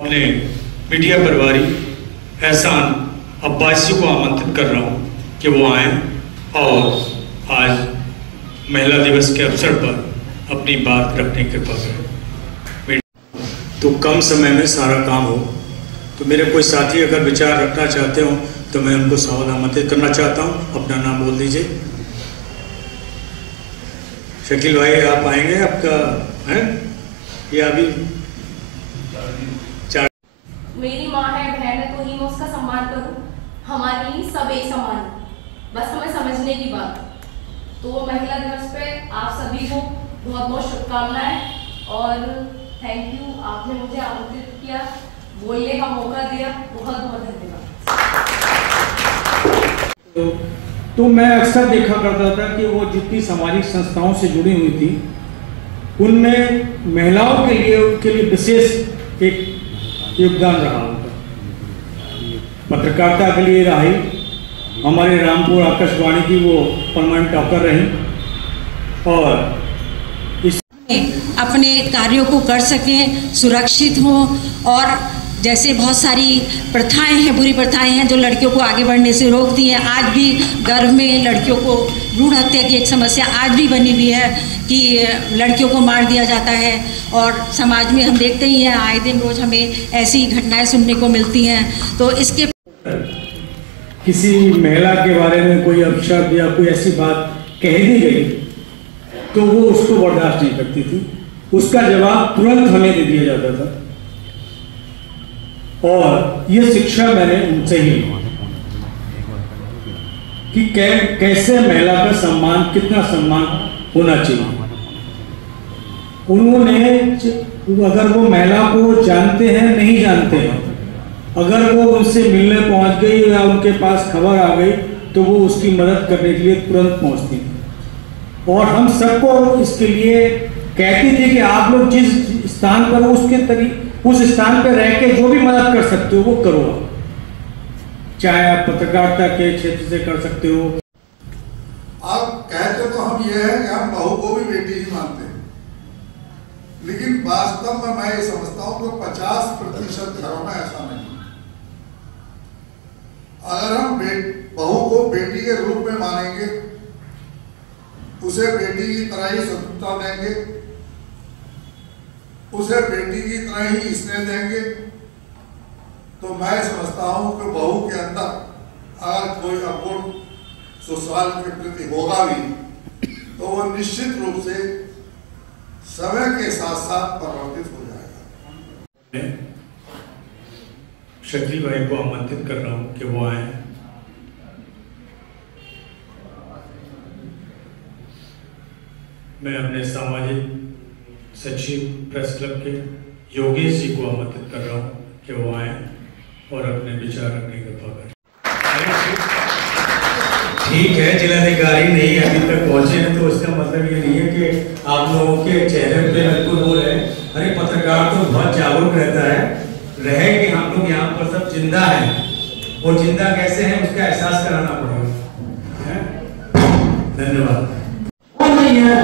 अपने मीडिया प्रभारी एहसान अब्बासी को आमंत्रित कर रहा हूँ कि वो आए और आज महिला दिवस के अवसर पर अपनी बात रखने के बाद तो कम समय में सारा काम हो। तो मेरे कोई साथी अगर विचार रखना चाहते हो तो मैं उनको सावधान आमंत्रित करना चाहता हूँ। अपना नाम बोल दीजिए। शकील भाई आप आएंगे? आपका है ये अभी मेरी माँ है, बहन है, तो ही मैं उसका सम्मान करूँ। हमारी सब एक समान, बस हमें समझने की बात। तो महिला दिवस पे आप सभी को बहुत बहुत शुभकामनाएं और थैंक यू, आपने मुझे आमंत्रित किया, बोलने का मौका दिया, बहुत बहुत धन्यवाद। तो मैं अक्सर देखा करता था कि वो जितनी सामाजिक संस्थाओं से जुड़ी हुई थी उनमें महिलाओं के लिए उनके लिए विशेष एक योगदान रहा उनका। पत्रकारिता के लिए रही, हमारे रामपुर आकाशवाणी की वो परमानेंट टॉपर रही और अपने कार्यों को कर सकें, सुरक्षित हों। और जैसे बहुत सारी प्रथाएं हैं, बुरी प्रथाएं हैं जो लड़कियों को आगे बढ़ने से रोकती हैं। आज भी गर्भ में लड़कियों को भ्रूण हत्या की एक समस्या आज भी बनी हुई है कि लड़कियों को मार दिया जाता है और समाज में हम देखते ही हैं, आए दिन रोज हमें ऐसी घटनाएं सुनने को मिलती हैं। तो इसके किसी महिला के बारे में कोई अपशब्द या कोई ऐसी बात कह दी गई तो वो उसको बर्दाश्त नहीं करती थी, उसका जवाब तुरंत हमें दे दिया जाता था। और ये शिक्षा मैंने उनसे ही ली कि कैसे महिला का सम्मान, कितना सम्मान होना चाहिए। उन्होंने, अगर वो महिला को जानते हैं नहीं जानते हैं, अगर वो उनसे मिलने पहुंच गई या उनके पास खबर आ गई तो वो उसकी मदद करने के लिए तुरंत पहुंचती थी। और हम सबको इसके लिए कहती थी कि आप लोग जिस स्थान पर उस स्थान पर रह के जो भी मदद कर सकते हो वो करो, चाहे आप पत्रकारिता के क्षेत्र से कर सकते हो। आप कहते तो हम ये है कि हम बहू को भी बेटी ही मानते हैं, लेकिन वास्तव में मैं ये समझता हूं कि 50% घरों में ऐसा नहीं। अगर हम बहू को बेटी के रूप में मानेंगे, उसे बेटी की तरह ही स्वतंत्रता देंगे, उसे बेटी की तरह ही स्नेह देंगे, तो मैं समझता हूं कि बहू के अंदर अगर कोई अपूर्ण ससुराल के प्रति होगा भी तो वो निश्चित रूप से समय के साथ साथ परिवर्तित हो जाएगा। शकील भाई को आमंत्रित कर रहा हूं कि वो आए। मैं अपने सामाजिक सचिव प्रेस क्लब के योगेश जी को आमंत्रित कर रहा हूं कि वो आए और अपने विचार रखने का भाग। ठीक है, जिलाधिकारी नहीं अभी तक पहुंचे हैं तो इसका मतलब ये नहीं है कि आप लोगों के चेहरे पे बिल्कुल वो रहे। अरे पत्रकार तो बहुत जागरूक रहता है, रहे कि हम लोग यहाँ पर सब जिंदा हैं, और जिंदा कैसे हैं उसका एहसास कराना पड़ेगा। धन्यवाद। वो नहीं है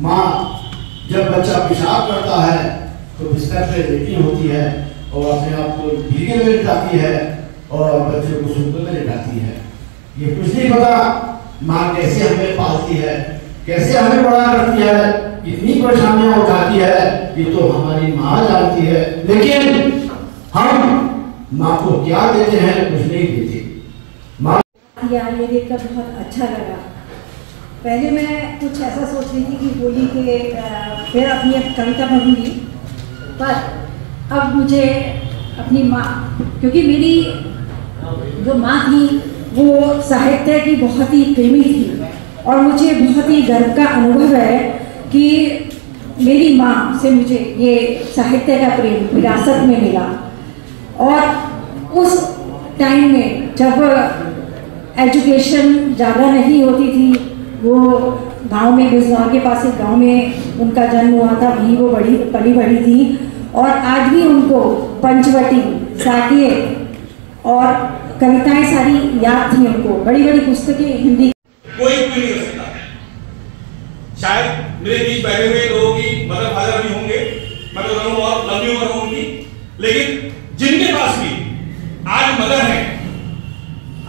माँ, जब बच्चा पेशाब करता है तो बिस्तर पे लेटी होती है और अपने आप को भीगे में लेटाती है और बच्चे को सूखे में लेटाती है। ये कुछ नहीं पता माँ कैसे हमें पालती है, कैसे हमें बड़ा करती है, कितनी परेशानियां उठाती है, ये तो हमारी माँ जानती है। लेकिन हम माँ को क्या देते हैं, कुछ नहीं देते। माँ ये देखकर बहुत अच्छा लगा। पहले मैं कुछ ऐसा सोच रही थी कि होली के फिर अपनी कविता पढ़ूंगी, पर अब मुझे अपनी माँ, क्योंकि मेरी जो माँ थी वो साहित्य की बहुत ही प्रेमी थी और मुझे बहुत ही गर्व का अनुभव है कि मेरी माँ से मुझे ये साहित्य का प्रेम विरासत में मिला। और उस टाइम में जब एजुकेशन ज़्यादा नहीं होती थी, वो गांव में बिजनौर के पास एक गांव में उनका जन्म हुआ था, वहीं वो पली बड़ी थी। और आज भी उनको पंचवटी, साकेत और कविताएं सारी याद थी उनको, बड़ी बड़ी पुस्तकें हिंदी। कोई नहीं कर सकता। शायद मेरे बीच बैठे हुए लोगों की मदर फादर भी होंगे, मैं तो कहूँ और लंबी उम्र होंगी, लेकिन जिनके पास भी आज मदर है,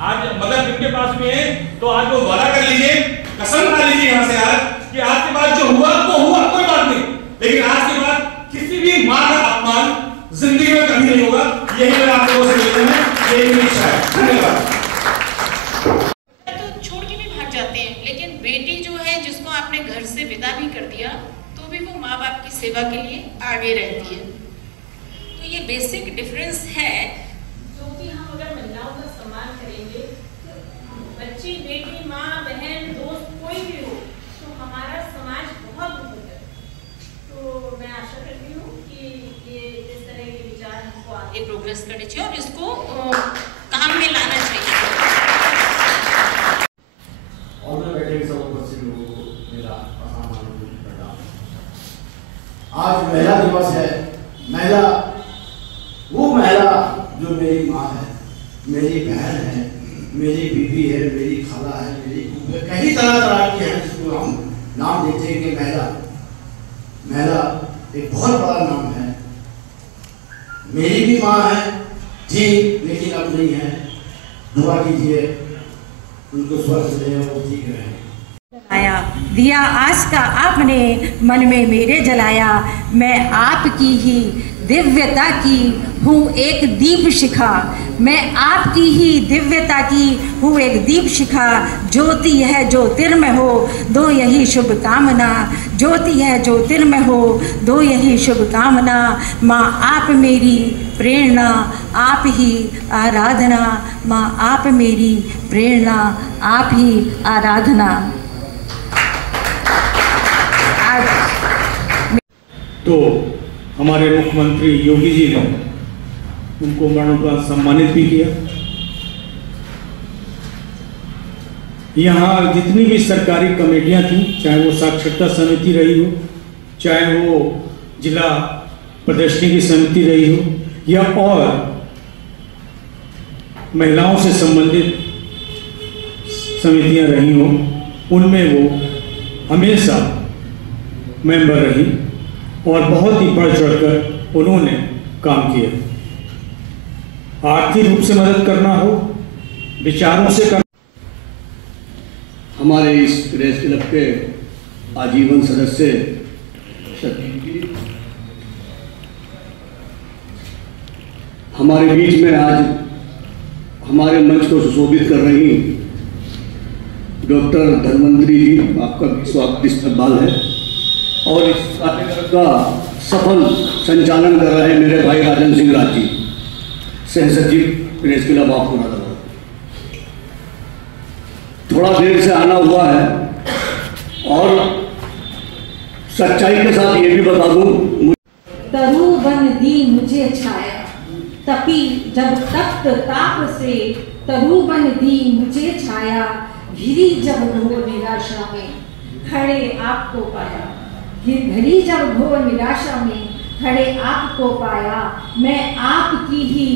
आज मदर जिनके पास में है, तो आज वो वादा कर लीजिए, कसम खा लीजिए यहाँ से आज कि आज के बाद जो हुआ तो हुआ, कोई बात नहीं, लेकिन आज के बाद किसी भी माँ का अपमान जिंदगी में कभी नहीं होगा। यही मैं आप लोगों से मिलता हूँ, यही मेरी इच्छा है। धन्यवाद। तो छोड़ के भी भाग जाते हैं, लेकिन बेटी जो है जिसको आपने घर से विदा भी कर दिया तो भी वो माँ बाप की सेवा के लिए आगे रहती है। तो ये बेसिक डिफरेंस है जो कि हम अगर महिलाओं का सम्मान करेंगे, बच्ची, बेटी, माँ, बहन, दोस्त कोई भी हो, तो हमारा समाज बहुत मजबूत है। तो मैं आशा करती हूँ कि ये इस तरह के विचार हमको आगे प्रोग्रेस करने चाहिए और इसको काम में लाना चाहिए। और मैं बैठे सब उपस्थित लोगों को मेरा आज महिला दिवस है। महिला, वो महिला जो मेरी माँ है, मेरी बहन है, मेरी बीवी है, मेरी खाला है, मेरी कई तरह की है जिसको हम नाम देते हैं कि महिला। महिला एक बहुत बड़ा नाम है। मेरी भी माँ है थी, लेकिन अब नहीं है। दुआ कीजिए उनको स्वस्थ रहे, वो ठीक रहे। आया दिया आस का आपने मन में मेरे जलाया, मैं आपकी ही दिव्यता की हूँ एक दीप शिखा, मैं आपकी ही दिव्यता की हूँ एक दीप शिखा। ज्योति है ज्योतिर्मय हो दो यही शुभ कामना, ज्योति है ज्योतिर्मय हो दो यही शुभ कामना। माँ आप मेरी प्रेरणा, आप ही आराधना, माँ आप मेरी प्रेरणा, आप ही आराधना। तो हमारे मुख्यमंत्री योगी जी ने उनको मरणोपरांत सम्मानित भी किया। यहाँ जितनी भी सरकारी कमेटियां थी, चाहे वो साक्षरता समिति रही हो, चाहे वो जिला प्रदर्शनी की समिति रही हो, या और महिलाओं से संबंधित समितियां रही हो, उनमें वो हमेशा मेंबर रही और बहुत ही बढ़ चढ़कर उन्होंने काम किया। आर्थिक रूप से मदद करना हो, विचारों से करना। हमारे इस प्रेस क्लब के आजीवन सदस्य हमारे बीच में आज हमारे मंच को सुशोभित कर रही डॉक्टर धर्मेंद्री जी, आपका स्वागत इस्तकबाल है। और इस कार्यक्रम का सफल संचालन कर रहे हैं मेरे भाई राजन सिंह राज जी, सह सचिव प्रेस क्लब ऑफ मुरादाबाद। थोड़ा देर से आना हुआ है और सच्चाई के साथ ये भी बता दूं, तरु बन दी मुझे छाया, तपी जब तप्त ताप से तरु बन दी मुझे छाया, घिरी जब घोर निराशा में खड़े आपको पाया, घिरी जब घोर निराशा में खड़े आपको पाया, मैं आपकी ही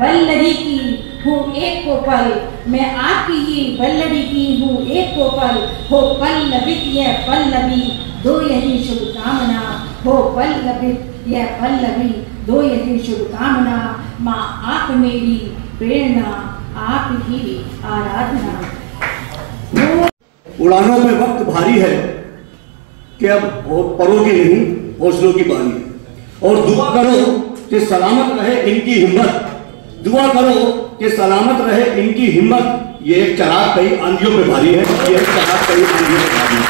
वल्लरी की हूँ एक को पल, मैं आपकी ही वल्लरी की हूँ एक को पल, हो पल्लवित यह पल्लवी दो यही शुभकामना, हो पल्लवित यह पल्लवी दो यही शुभकामना, माँ आप मेरी प्रेरणा, आप ही आराधना। उड़ानों में वक्त भारी है कि अब परों की नहीं हौसलों की बारी है। और दुआ करो कि सलामत रहे इनकी हिम्मत, दुआ करो कि सलामत रहे इनकी हिम्मत। ये एक चराग कई आंधियों में भारी है, ये एक चराग कई आंधियों में भारी है।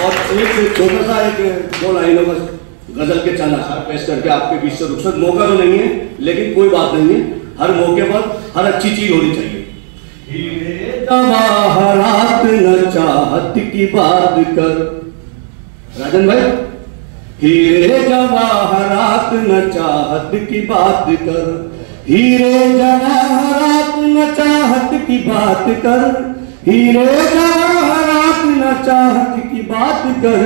और एक छोटा सा एक दो लाइनों का गजल के चंद अशार पेश करके आपके बीच से रुखसत, मौका तो नहीं है लेकिन कोई बात नहीं है, हर मौके पर हर अच्छी चीज होनी चाहिए। हीरे जवाहरात न चाहत की बात कर, राजन भाई, हीरे जवाहरात न चाहत की बात कर, हीरे जवाहरात न चाहत की बात कर, हीरे जवाहरात न चाहत की बात कर,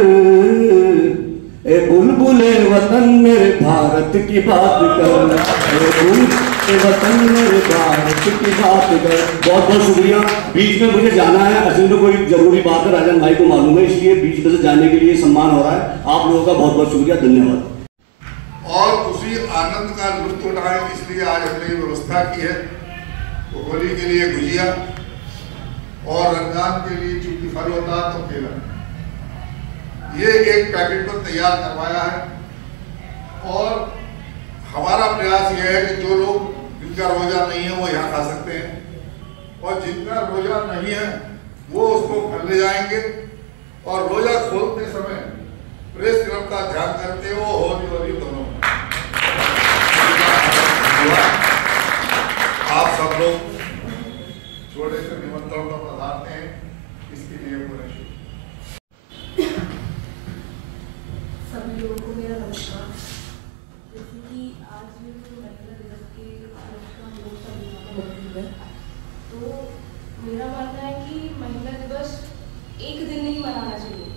ए बुलबुले वतन मेरे भारत की बात कर, ए बुलबुले वतन मेरे भारत की बात कर। बहुत बहुत शुक्रिया। बीच में मुझे जाना है, असल में कोई जरूरी बात है, राजन भाई को मालूम है, इसलिए बीच में से जाने के लिए सम्मान हो रहा है। आप लोगों का बहुत बहुत शुक्रिया, धन्यवाद। और उसी आनंद का लुत्फ उठाएं, इसलिए आज हमने ये व्यवस्था की है। तो होली के लिए गुजिया और रमजान के लिए चूंकि फल होता है तो केला, ये एक पैकेट पर तैयार करवाया है। और हमारा प्रयास यह है कि जो लोग जिनका रोजा नहीं है वो यहाँ खा सकते हैं, और जिनका रोजा नहीं है वो उसको घर ले जाएंगे। और रोजा खोलते समय प्रेस क्लब का ध्यान करते हो होली दोनों। आप सब लोग छोटे से निमंत्रण पर पधारते हैं, इसके लिए पूरे सभी लोगों को मेरा नमस्कार। जैसे कि आज महिला दिवस के हम लोग सभी मौजूद है, तो मेरा मानना है कि महिला दिवस एक दिन नहीं मनाना चाहिए,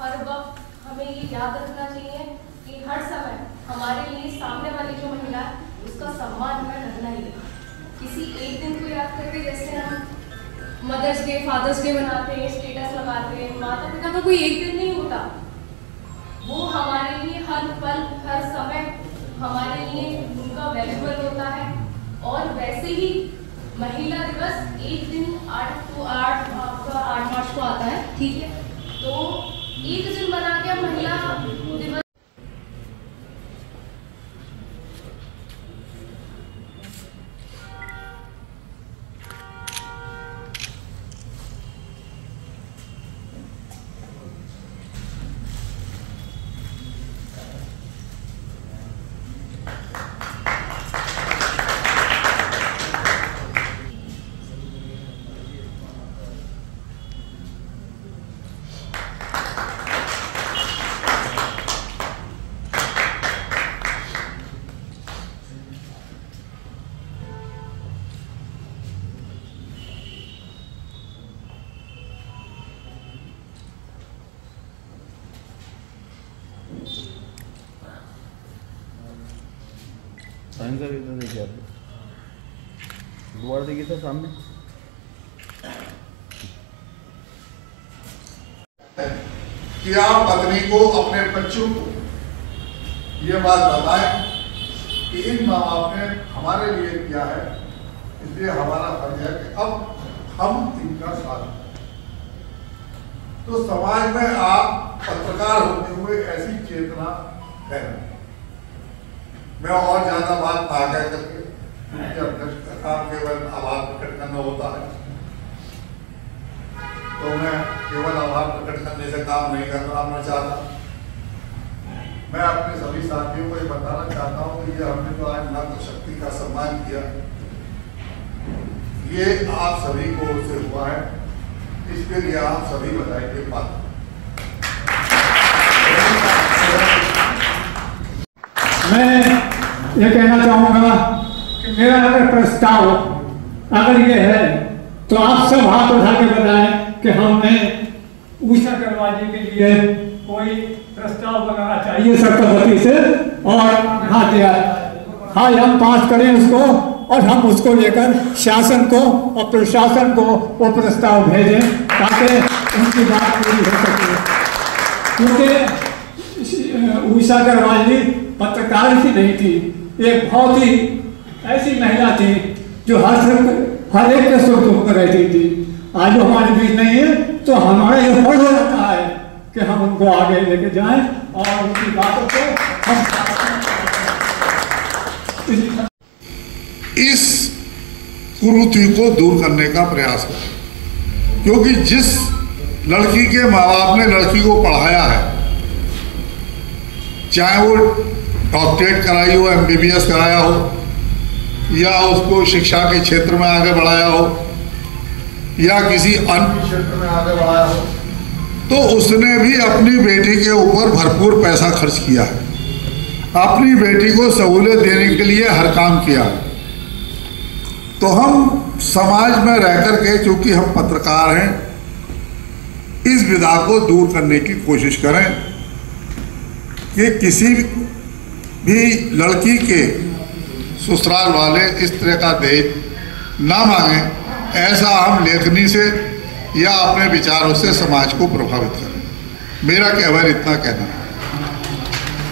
हर वक्त हमें ये याद रखना चाहिए कि हर समय हमारे लिए सामने वाली जो महिला है उसका सम्मान हमें करना ही है। किसी एक दिन को याद करके, जैसे हम मदर्स डे, फादर्स डे मनाते हैं, स्टेटस लगाते हैं, माता पिता का कोई एक दिन नहीं होता, वो हमारे लिए हर पल हर समय हमारे लिए उनका वैल्यूबल होता है। और वैसे ही महिला दिवस एक दिन 8 मार्च को आता है, ठीक है, तो एक दिन बना के महिला दिवस साइन सर इधर देखिए आप, दोबारा देखिए सर सामने। कि आप पत्नी को, अपने बच्चों को ये बात बताएं कि इन माँ बाप ने हमारे लिए किया है, इसलिए हमारा फर्ज है कि अब हम इनका साथ दें। तो समाज में आप पत्रकार होते हुए ऐसी चेतना है। मैं और ज्यादा बात ना कह करके, अध्यक्ष का काम केवल आभार प्रकट करना होता है, तो मैं केवल आभार प्रकट करने से काम नहीं करना चाहता। मैं अपने सभी साथियों को ये बताना चाहता हूँ कि ये हमने तो आज नारी शक्ति का सम्मान किया, ये आप सभी को ओर से हुआ है, इसके लिए आप सभी बधाई के पात्र। मैं ये कहना चाहूँगा कि मेरा अगर प्रस्ताव अगर ये है तो आप सब हाथ उठा के बताएं कि हमें उषा अग्रवाल जी के लिए कोई प्रस्ताव बनाना चाहिए सर्वसम्मति से, और हाथ दिया हाँ हम पास करें उसको, और हम उसको लेकर शासन को और प्रशासन को वो प्रस्ताव भेजें ताकि उनकी बात पूरी हो सके। क्योंकि उषा अग्रवाल जी पत्रकार ही नहीं थी, एक बहुत ही ऐसी महिला थी जो हर एक के सुख दुख में रहती थी। आज वो हमारे बीच नहीं है तो हमारा ये फर्ज रहता है कि हम उनको आगे लेके जाएं और उनकी बातों को हम इस कुरीति को दूर करने का प्रयास करें, क्योंकि जिस लड़की के माँ बाप ने लड़की को पढ़ाया है, चाहे वो डॉक्टरेट कराई हो, MBBS कराया हो, या उसको शिक्षा के क्षेत्र में आगे बढ़ाया हो, या किसी अन्य क्षेत्र में आगे बढ़ाया हो, तो उसने भी अपनी बेटी के ऊपर भरपूर पैसा खर्च किया है, अपनी बेटी को सहूलियत देने के लिए हर काम किया। तो हम समाज में रह कर के, चूंकि हम पत्रकार हैं, इस विधा को दूर करने की कोशिश करें कि किसी भी लड़की के ससुराल वाले इस तरह का दहेज ना मांगें। ऐसा हम लेखनी से या अपने विचारों से समाज को प्रभावित करें। मेरा केवल इतना कहना है।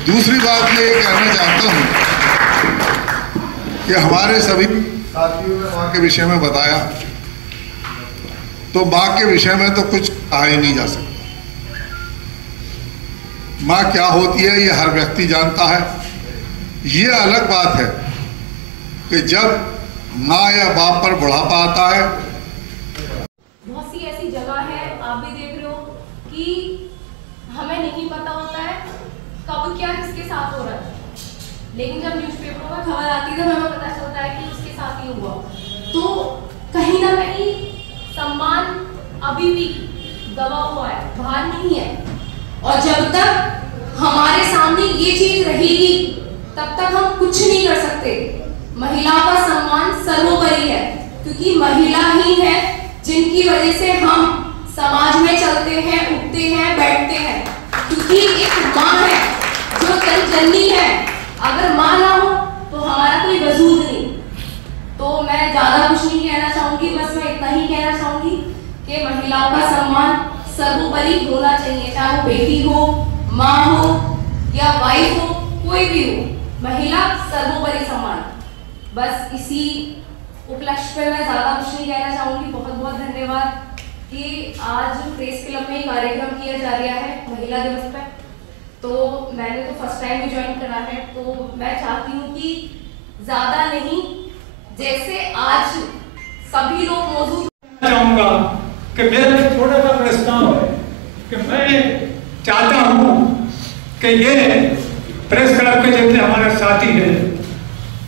दूसरी बात मैं ये कहना चाहता हूँ कि हमारे सभी साथियों ने माँ के विषय में बताया, तो माँ के विषय में तो कुछ कहा ही नहीं जा सकता। माँ क्या होती है ये हर व्यक्ति जानता है। ये अलग बात है कि जब माँ या बाप पर बुढ़ापा आता है। बहुत सी ऐसी जगह है, आप भी देख रहे हो कि हमें नहीं पता होता है कब क्या किसके साथ हो रहा है, लेकिन जब न्यूज़पेपरों में खबर आती है तो हमें पता चलता है कि उसके साथ ही हुआ। तो कहीं ना कहीं सम्मान अभी भी दबा हुआ है, बाहर नहीं है, और जब तक हमारे सामने ये चीज रहेगी तब तक हम कुछ नहीं कर सकते। महिलाओं का सम्मान सर्वोपरि है, क्योंकि महिला ही है जिनकी वजह से हम समाज में चलते हैं, उठते हैं, बैठते हैं। क्योंकि एक माँ है जो जननी है, अगर माँ ना हो तो हमारा कोई वजूद नहीं। तो मैं ज्यादा कुछ नहीं कहना चाहूंगी, बस मैं इतना ही कहना चाहूंगी कि महिलाओं का सम्मान सर्वोपरि होना चाहिए, चाहे वो बेटी हो, माँ हो या वाइफ हो, कोई भी हो, महिला सर्वोपरि सम्मान। बस इसी उपलक्ष्य पे मैं ज्यादा कुछ नहीं कहना चाहूंगी। बहुत बहुत धन्यवाद कि आज प्रेस क्लब में कार्यक्रम किया जा रहा है महिला दिवस पे। तो मैंने तो फर्स्ट टाइम भी ज्वाइन करा है, तो मैं चाहती हूँ कि ज्यादा नहीं, जैसे आज सभी लोग मौजूद। चाहूंगा कि मेरा थोड़ा सा प्रस्ताव है कि मैं चाहता हूँ कि ये प्रेस क्लब के जितने हमारे साथी हैं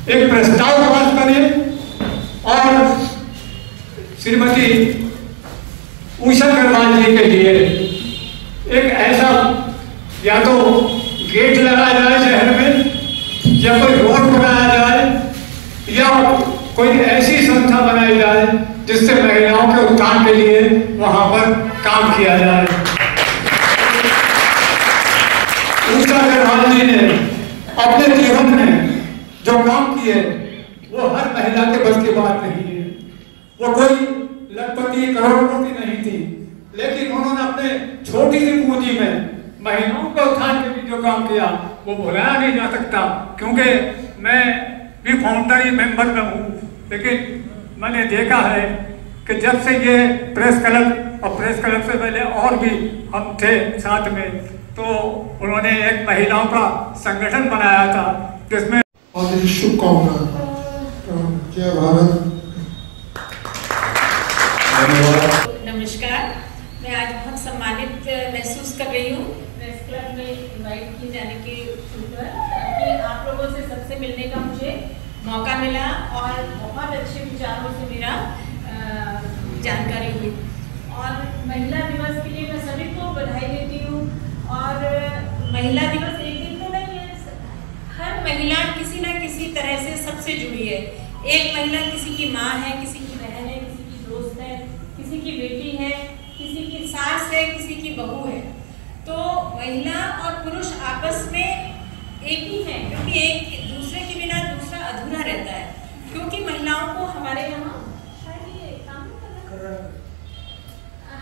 एक प्रस्ताव पास करें और श्रीमती उषा अग्रवाल जी के लिए एक ऐसा या तो गेट लगाया जाए शहर में, या कोई रोड बनाया जाए, या कोई ऐसी संस्था बनाई जाए जिससे महिलाओं के उत्थान के लिए वहां पर काम किया जाए। उषा अग्रवाल जी ने अपने जीवन में जो काम किए सूची में महिलाओं के उत्थान के लिए जो काम किया वो भुलाया नहीं जा सकता, क्योंकि मैं भी फाउंडरी मेंबर में हूँ। लेकिन मैंने देखा है कि जब से ये प्रेस क्लब और प्रेस क्लब से पहले और भी हम थे साथ में, तो उन्होंने एक महिलाओं का संगठन बनाया था जिसमें शुभकामनाएं। जय भारत। नमस्कार, मैं आज बहुत सम्मानित महसूस कर रही हूँ प्रेस क्लब में इनवाइट किए जाने के ऊपर, ताकि आप लोगों से सबसे मिलने का मुझे मौका मिला और बहुत अच्छे विचारों से मेरा जानकारी हुई। और महिला दिवस के लिए मैं सभी को बधाई देती हूँ। और महिला दिवस एक दिन तो नहीं है, हर महिला किसी न किसी तरह से सबसे जुड़ी है। एक महिला किसी की माँ है, किसी की बहन है, किसी की दोस्त है, किसी की बेटी है, किसी की सास है, किसी की बहू है। तो महिला और पुरुष आपस में एक ही है, क्योंकि एक दूसरे के बिना दूसरा अधूरा रहता है। क्योंकि महिलाओं को हमारे यहाँ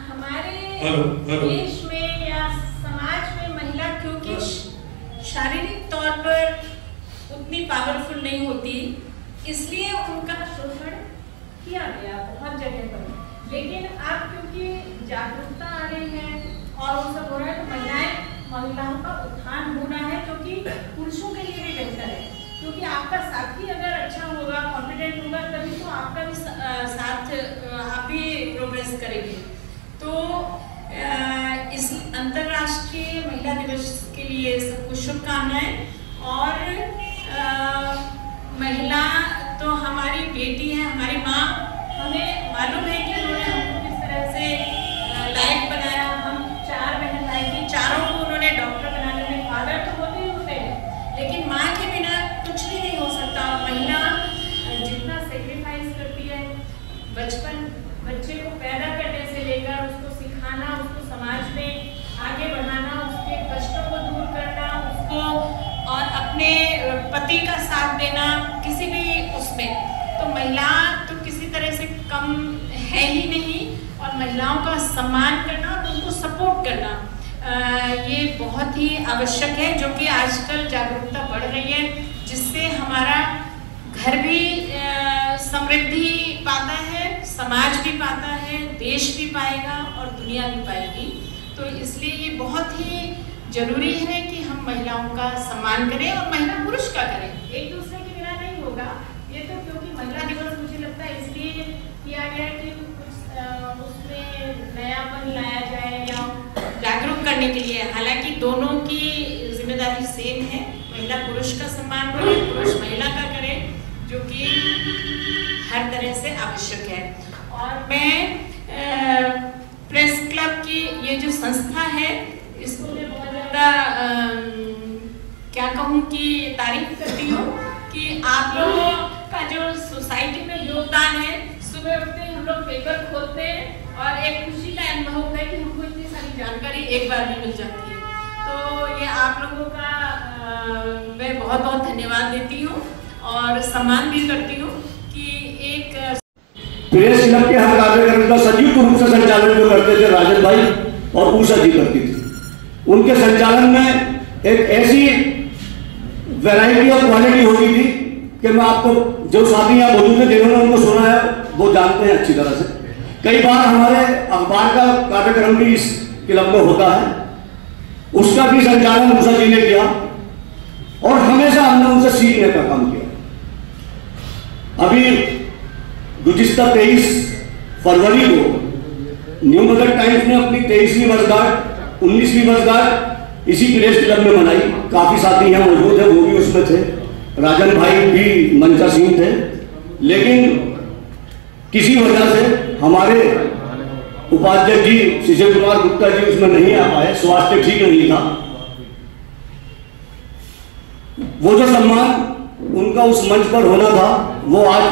हमारे देश में या समाज में महिला क्योंकि शारीरिक तौर पर उतनी पावरफुल नहीं होती, इसलिए उनका शोषण किया गया बहुत जगह पर। लेकिन अब क्योंकि जागरूकता आ रही है और वो सब हो रहा है, तो महिलाओं का उत्थान होना है, जो कि पुरुषों के लिए भी बेहतर है। क्योंकि आपका साथी अगर अच्छा होगा, कॉन्फिडेंट होगा, तभी तो आपका भी साथ आप भी प्रोग्रेस करेंगे। तो इस अंतर्राष्ट्रीय महिला दिवस के लिए सबको शुभकामनाएं। और महिला तो हमारी बेटी है, हमारी माँ। हमें मालूम है कि उन्होंने हमको किस तरह से लायक बनाया। हम 4 बहन भाई थी, चारों को उन्होंने डॉक्टर बनाने में, फादर तो होते ही होते हैं, लेकिन माँ के बिना कुछ भी नहीं हो सकता। महिला जितना सेक्रीफाइस करती है, बच्चे को पैदा करने से लेकर उसको सिखाना, उसको समाज में आगे बढ़ाना, उसके कष्टों को दूर करना, उसको और अपने पति का साथ देना किसी भी उसमें, तो महिला तो किसी तरह से कम है ही नहीं। और महिलाओं का सम्मान करना और उनको सपोर्ट करना ये बहुत ही आवश्यक है, जो कि आजकल जागरूकता बढ़ रही है, जिससे हमारा घर भी समृद्धि पाता है, समाज भी पाता है, देश भी पाएगा और दुनिया भी पाएगी। तो इसलिए ये बहुत ही जरूरी है कि हम महिलाओं का सम्मान करें और महिला पुरुष का करें, एक दूसरे के बिना नहीं होगा। ये तो क्योंकि महिला दिवस मुझे लगता है इसलिए किया गया कि कुछ उसमें नयापन लाया जाए या जागरूक करने के लिए। हालांकि दोनों की जिम्मेदारी सेम है, महिला पुरुष का सम्मान करे, पुरुष महिला का करे, जो कि हर तरह से आवश्यक है। और मैं प्रेस क्लब की ये जो संस्था है, इसको मैं बहुत ज़्यादा क्या कहूँ कि तारीफ करती हूँ कि आप लोगों का जो सोसाइटी में योगदान है। सुबह उठते हम लोग पेपर खोलते हैं और एक खुशी का अनुभव होता है कि हमको इतनी सारी जानकारी एक बार में मिल जाती है। तो ये आप लोगों का मैं बहुत बहुत धन्यवाद देती हूँ और सम्मान भी करती हूँ कि एक प्रेस क्लब के हर कार्यक्रम का संयुक्त रूप से संचालन जो करते थे राजन भाई और उषा जी करती थी। उनके संचालन में एक ऐसी वैरायटी और क्वालिटी होती थी कि मैं आपको जो साथी यहाँ मौजूद है, जिन्होंने उनको सुना है, वो जानते हैं अच्छी तरह से। कई बार हमारे अखबार का कार्यक्रम भी इस क्लब में होता है, उसका भी संचालन उषा जी ने किया और हमेशा हमने उनसे सीखने का काम किया। अभी गुज़िश्ता 23 फरवरी को न्यू बजट टाइम्स ने अपनी 23वीं वर्षगांठ 19वीं वर्षगांठ इसी प्रेस क्लब में मनाई। काफी साथी यहाँ मौजूद है, वो भी उसमें थे, राजन भाई भी मंचासीन थे। लेकिन किसी वजह से हमारे उपाध्यक्ष जी शिशिर कुमार गुप्ता जी उसमें नहीं आ पाए, स्वास्थ्य ठीक नहीं था। वो जो सम्मान उनका उस मंच पर होना था, वो आज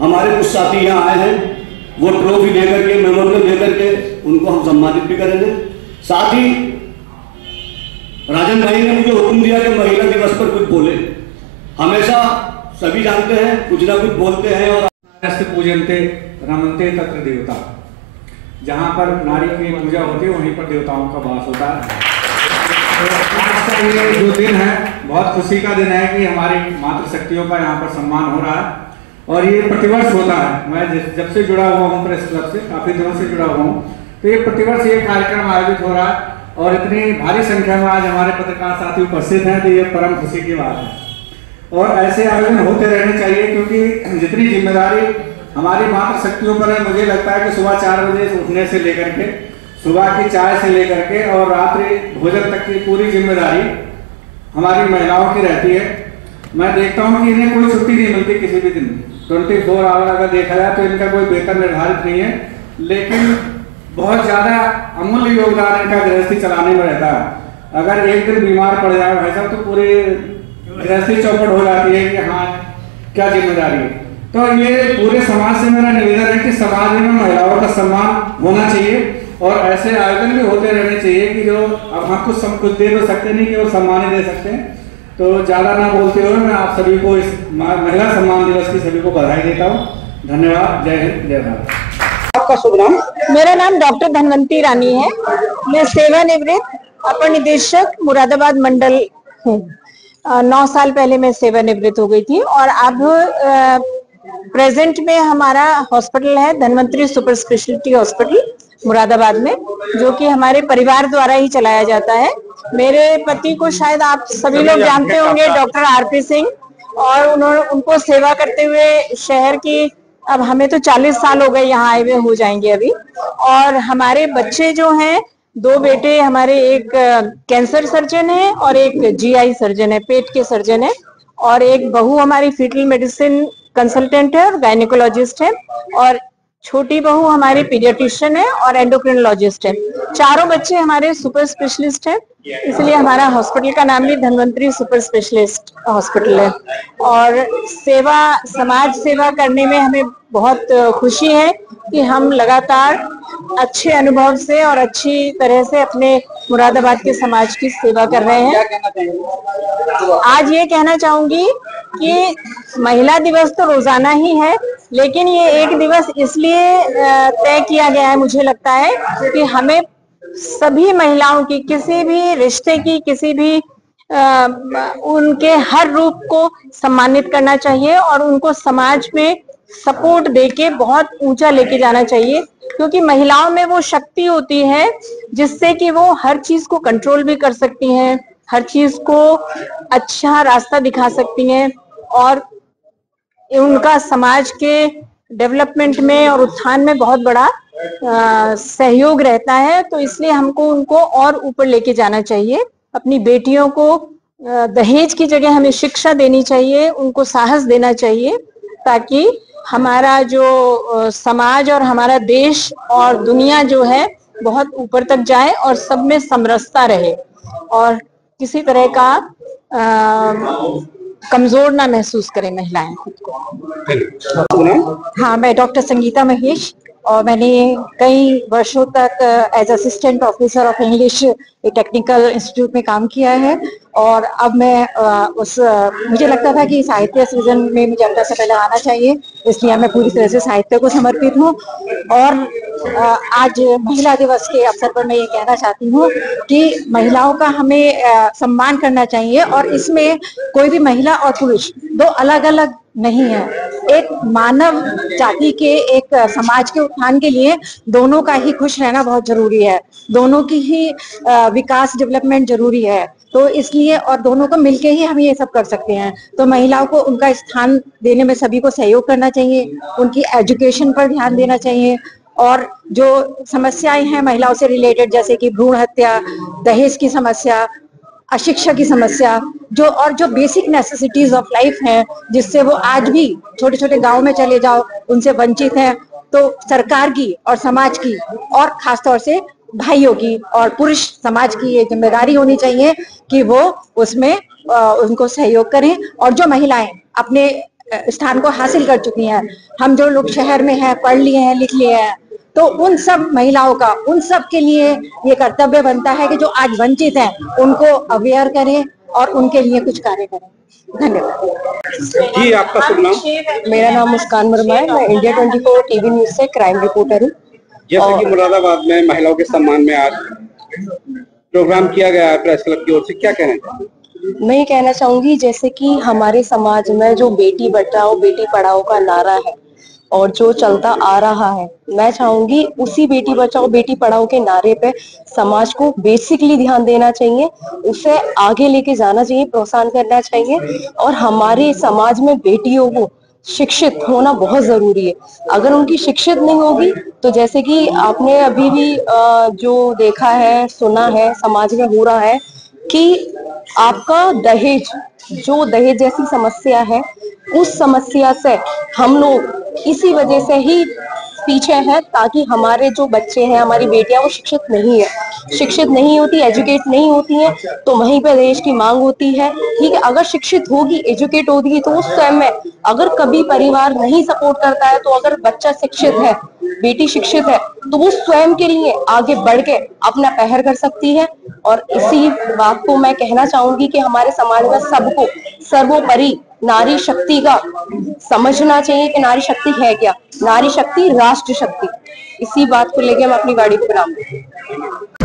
हमारे कुछ साथी यहाँ आए हैं, वो ट्रॉफी देकर के, मेमोरियल देकर के उनको हम सम्मानित भी करेंगे। साथ ही राजन भाई ने मुझे हुक्म दिया कि महिला दिवस पर कुछ बोले। हमेशा सभी जानते हैं कुछ ना कुछ बोलते हैं। और पूजनते रमन्ते तत्र देवता, जहाँ पर नारी की पूजा होती है वहीं पर देवताओं का वास होता है। तो आज का ये जो दिन है बहुत खुशी का दिन है कि हमारी मातृशक्तियों का यहाँ पर सम्मान हो रहा है और ये प्रतिवर्ष होता है। मैं जब से जुड़ा हुआ हूँ प्रेस क्लब से, काफ़ी दिनों से जुड़ा हुआ हूँ, तो ये प्रतिवर्ष ये कार्यक्रम आयोजित हो रहा है और इतनी भारी संख्या में आज हमारे पत्रकार साथी उपस्थित हैं, तो ये परम खुशी की बात है। और ऐसे आयोजन होते रहने चाहिए क्योंकि जितनी जिम्मेदारी हमारी मातृशक्तियों पर है, मुझे लगता है कि सुबह 4 बजे उठने से लेकर के सुबह की चाय से लेकर के और रात्रि भोजन तक की पूरी जिम्मेदारी हमारी महिलाओं की रहती है। मैं देखता हूँ कि इन्हें कोई छुट्टी नहीं मिलती किसी भी दिन, 24 आवर अगर देखा जाए तो इनका कोई वेतन निर्धारित नहीं है, लेकिन बहुत ज़्यादा अमूल्य योगदान इनका गृहस्थी चलाने में रहता है। अगर एक दिन बीमार पड़ जाए भाई साहब तो पूरी गृहस्थी चौपट हो जाती है कि हाँ क्या जिम्मेदारी है। तो ये पूरे समाज से मेरा निवेदन है कि समाज में महिलाओं का सम्मान होना चाहिए और ऐसे आयोजन भी होते रहने चाहिए कि जो अब हम कुछ दे तो सकते नहीं कि वो सम्मान ही दे सकते हैं। तो ज़्यादा ना बोलते हुए मैं आप सभी को इस महिला सम्मान दिवस की सभी को बधाई देता हूँ। धन्यवाद। जय हिंद, जय भारत। आपका शुभ नाम? मेरा नाम डॉक्टर धनवंती रानी है। मैं सेवानिवृत्त अपर निदेशक मुरादाबाद मंडल हूँ। 9 साल पहले मैं सेवानिवृत्त हो गई थी और अब प्रेजेंट में हमारा हॉस्पिटल है Dhanvantari super speciality hospital Moradabad में, जो कि हमारे परिवार द्वारा ही चलाया जाता है। मेरे पति को शायद आप सभी लोग जानते होंगे, डॉक्टर आरपी सिंह, और उनको सेवा करते हुए शहर की, अब हमें तो 40 साल हो गए यहाँ आए हुए हो जाएंगे अभी। और हमारे बच्चे जो हैं, 2 बेटे हमारे, एक कैंसर सर्जन है और एक जीआई सर्जन है, पेट के सर्जन है, और एक बहू हमारी फीटल मेडिसिन कंसल्टेंट है और गायनेकोलॉजिस्ट है, और छोटी बहू हमारी पीडियाट्रिशियन है और एंडोक्रिनोलॉजिस्ट है। चारों बच्चे हमारे सुपर स्पेशलिस्ट हैं, इसलिए हमारा हॉस्पिटल का नाम भी धनवंतरी सुपर स्पेशलिस्ट हॉस्पिटल है। और सेवा, समाज सेवा करने में हमें बहुत खुशी है कि हम लगातार अच्छे अनुभव से और अच्छी तरह से अपने मुरादाबाद के समाज की सेवा कर रहे हैं। आज ये कहना चाहूंगी कि महिला दिवस तो रोजाना ही है, लेकिन ये एक दिवस इसलिए तय किया गया है, मुझे लगता है कि हमें सभी महिलाओं की, किसी भी रिश्ते की, किसी भी उनके हर रूप को सम्मानित करना चाहिए और उनको समाज में सपोर्ट देके बहुत ऊंचा लेके जाना चाहिए, क्योंकि महिलाओं में वो शक्ति होती है जिससे कि वो हर चीज को कंट्रोल भी कर सकती हैं, हर चीज को अच्छा रास्ता दिखा सकती हैं और उनका समाज के डेवलपमेंट में और उत्थान में बहुत बड़ा सहयोग रहता है। तो इसलिए हमको उनको और ऊपर लेके जाना चाहिए। अपनी बेटियों को दहेज की जगह हमें शिक्षा देनी चाहिए, उनको साहस देना चाहिए, ताकि हमारा जो समाज और हमारा देश और दुनिया जो है बहुत ऊपर तक जाए और सब में समरसता रहे और किसी तरह का कमजोर ना महसूस करें महिलाएं खुद को। हाँ, मैं डॉक्टर संगीता महेश और मैंने कई वर्षों तक as assistant professor of English technical institute में काम किया है और अब मैं मुझे लगता था कि साहित्य सृजन में मुझे जनता से पहले आना चाहिए, इसलिए मैं पूरी तरह से साहित्य को समर्पित हूँ। और आज महिला दिवस के अवसर पर मैं ये कहना चाहती हूँ कि महिलाओं का हमें सम्मान करना चाहिए और इसमें कोई भी महिला और पुरुष 2 अलग अलग नहीं है। एक मानव जाति के, एक समाज के उत्थान के लिए दोनों का ही खुश रहना बहुत जरूरी है, दोनों की ही विकास डेवलपमेंट जरूरी है। तो इसलिए और दोनों को मिलके ही हम ये सब कर सकते हैं। तो महिलाओं को उनका स्थान देने में सभी को सहयोग करना चाहिए, उनकी एजुकेशन पर ध्यान देना चाहिए और जो समस्याएं हैं महिलाओं से रिलेटेड, जैसे कि भ्रूण हत्या, दहेज की समस्या, अशिक्षा की समस्या, जो बेसिक नेसेसिटीज ऑफ लाइफ हैं, जिससे वो आज भी छोटे छोटे गांव में चले जाओ उनसे वंचित हैं, तो सरकार की और समाज की और खासतौर से भाइयों की और पुरुष समाज की ये जिम्मेदारी होनी चाहिए कि वो उसमें उनको सहयोग करें। और जो महिलाएं अपने स्थान को हासिल कर चुकी हैं, हम जो लोग शहर में हैं, पढ़ लिए हैं, लिख लिए हैं, तो उन सब महिलाओं का, उन सब के लिए ये कर्तव्य बनता है कि जो आज वंचित हैं उनको अवेयर करें और उनके लिए कुछ कार्य करें। धन्यवाद जी। आपका शुभ नाम? मेरा नाम मुस्कान वर्मा है, मैं इंडिया 24 टीवी न्यूज से क्राइम रिपोर्टर हूँ। जैसे कि मुरादाबाद में महिलाओं के सम्मान में आज प्रोग्राम किया गया है प्रेस क्लब की ओर से, क्या कहना चाहिए? मैं ये कहना चाहूंगी जैसे कि हमारे समाज में जो बेटी बचाओ बेटी पढ़ाओ का नारा है और जो चलता आ रहा है, मैं चाहूंगी उसी बेटी बचाओ बेटी पढ़ाओ के नारे पे समाज को बेसिकली ध्यान देना चाहिए, उसे आगे लेके जाना चाहिए, प्रोत्साहन करना चाहिए। और हमारे समाज में बेटियों को शिक्षित होना बहुत जरूरी है। अगर उनकी शिक्षित नहीं होगी तो जैसे कि आपने अभी भी जो देखा है सुना है समाज में हो रहा है कि आपका दहेज, जो दहेज जैसी समस्या है, उस समस्या से हम लोग इसी वजह से ही पीछे हैं ताकि हमारे जो बच्चे हैं, हमारी बेटियां वो शिक्षित नहीं है, शिक्षित नहीं होती, एजुकेट नहीं होती हैं, तो वहीं पे देश की मांग होती है। ठीक है, अगर शिक्षित होगी, एजुकेट होगी तो उस स्वयं में, अगर कभी परिवार नहीं सपोर्ट करता है तो अगर बच्चा शिक्षित है, बेटी शिक्षित है, तो वो स्वयं के लिए आगे बढ़ के अपना पहर कर सकती है। और इसी बात को मैं कहना चाहूंगी कि हमारे समाज में सबको सर्वोपरि नारी शक्ति का समझना चाहिए कि नारी शक्ति है क्या, नारी शक्ति राष्ट्र शक्ति। इसी बात को लेके हम अपनी गाड़ी को विराम देंगे।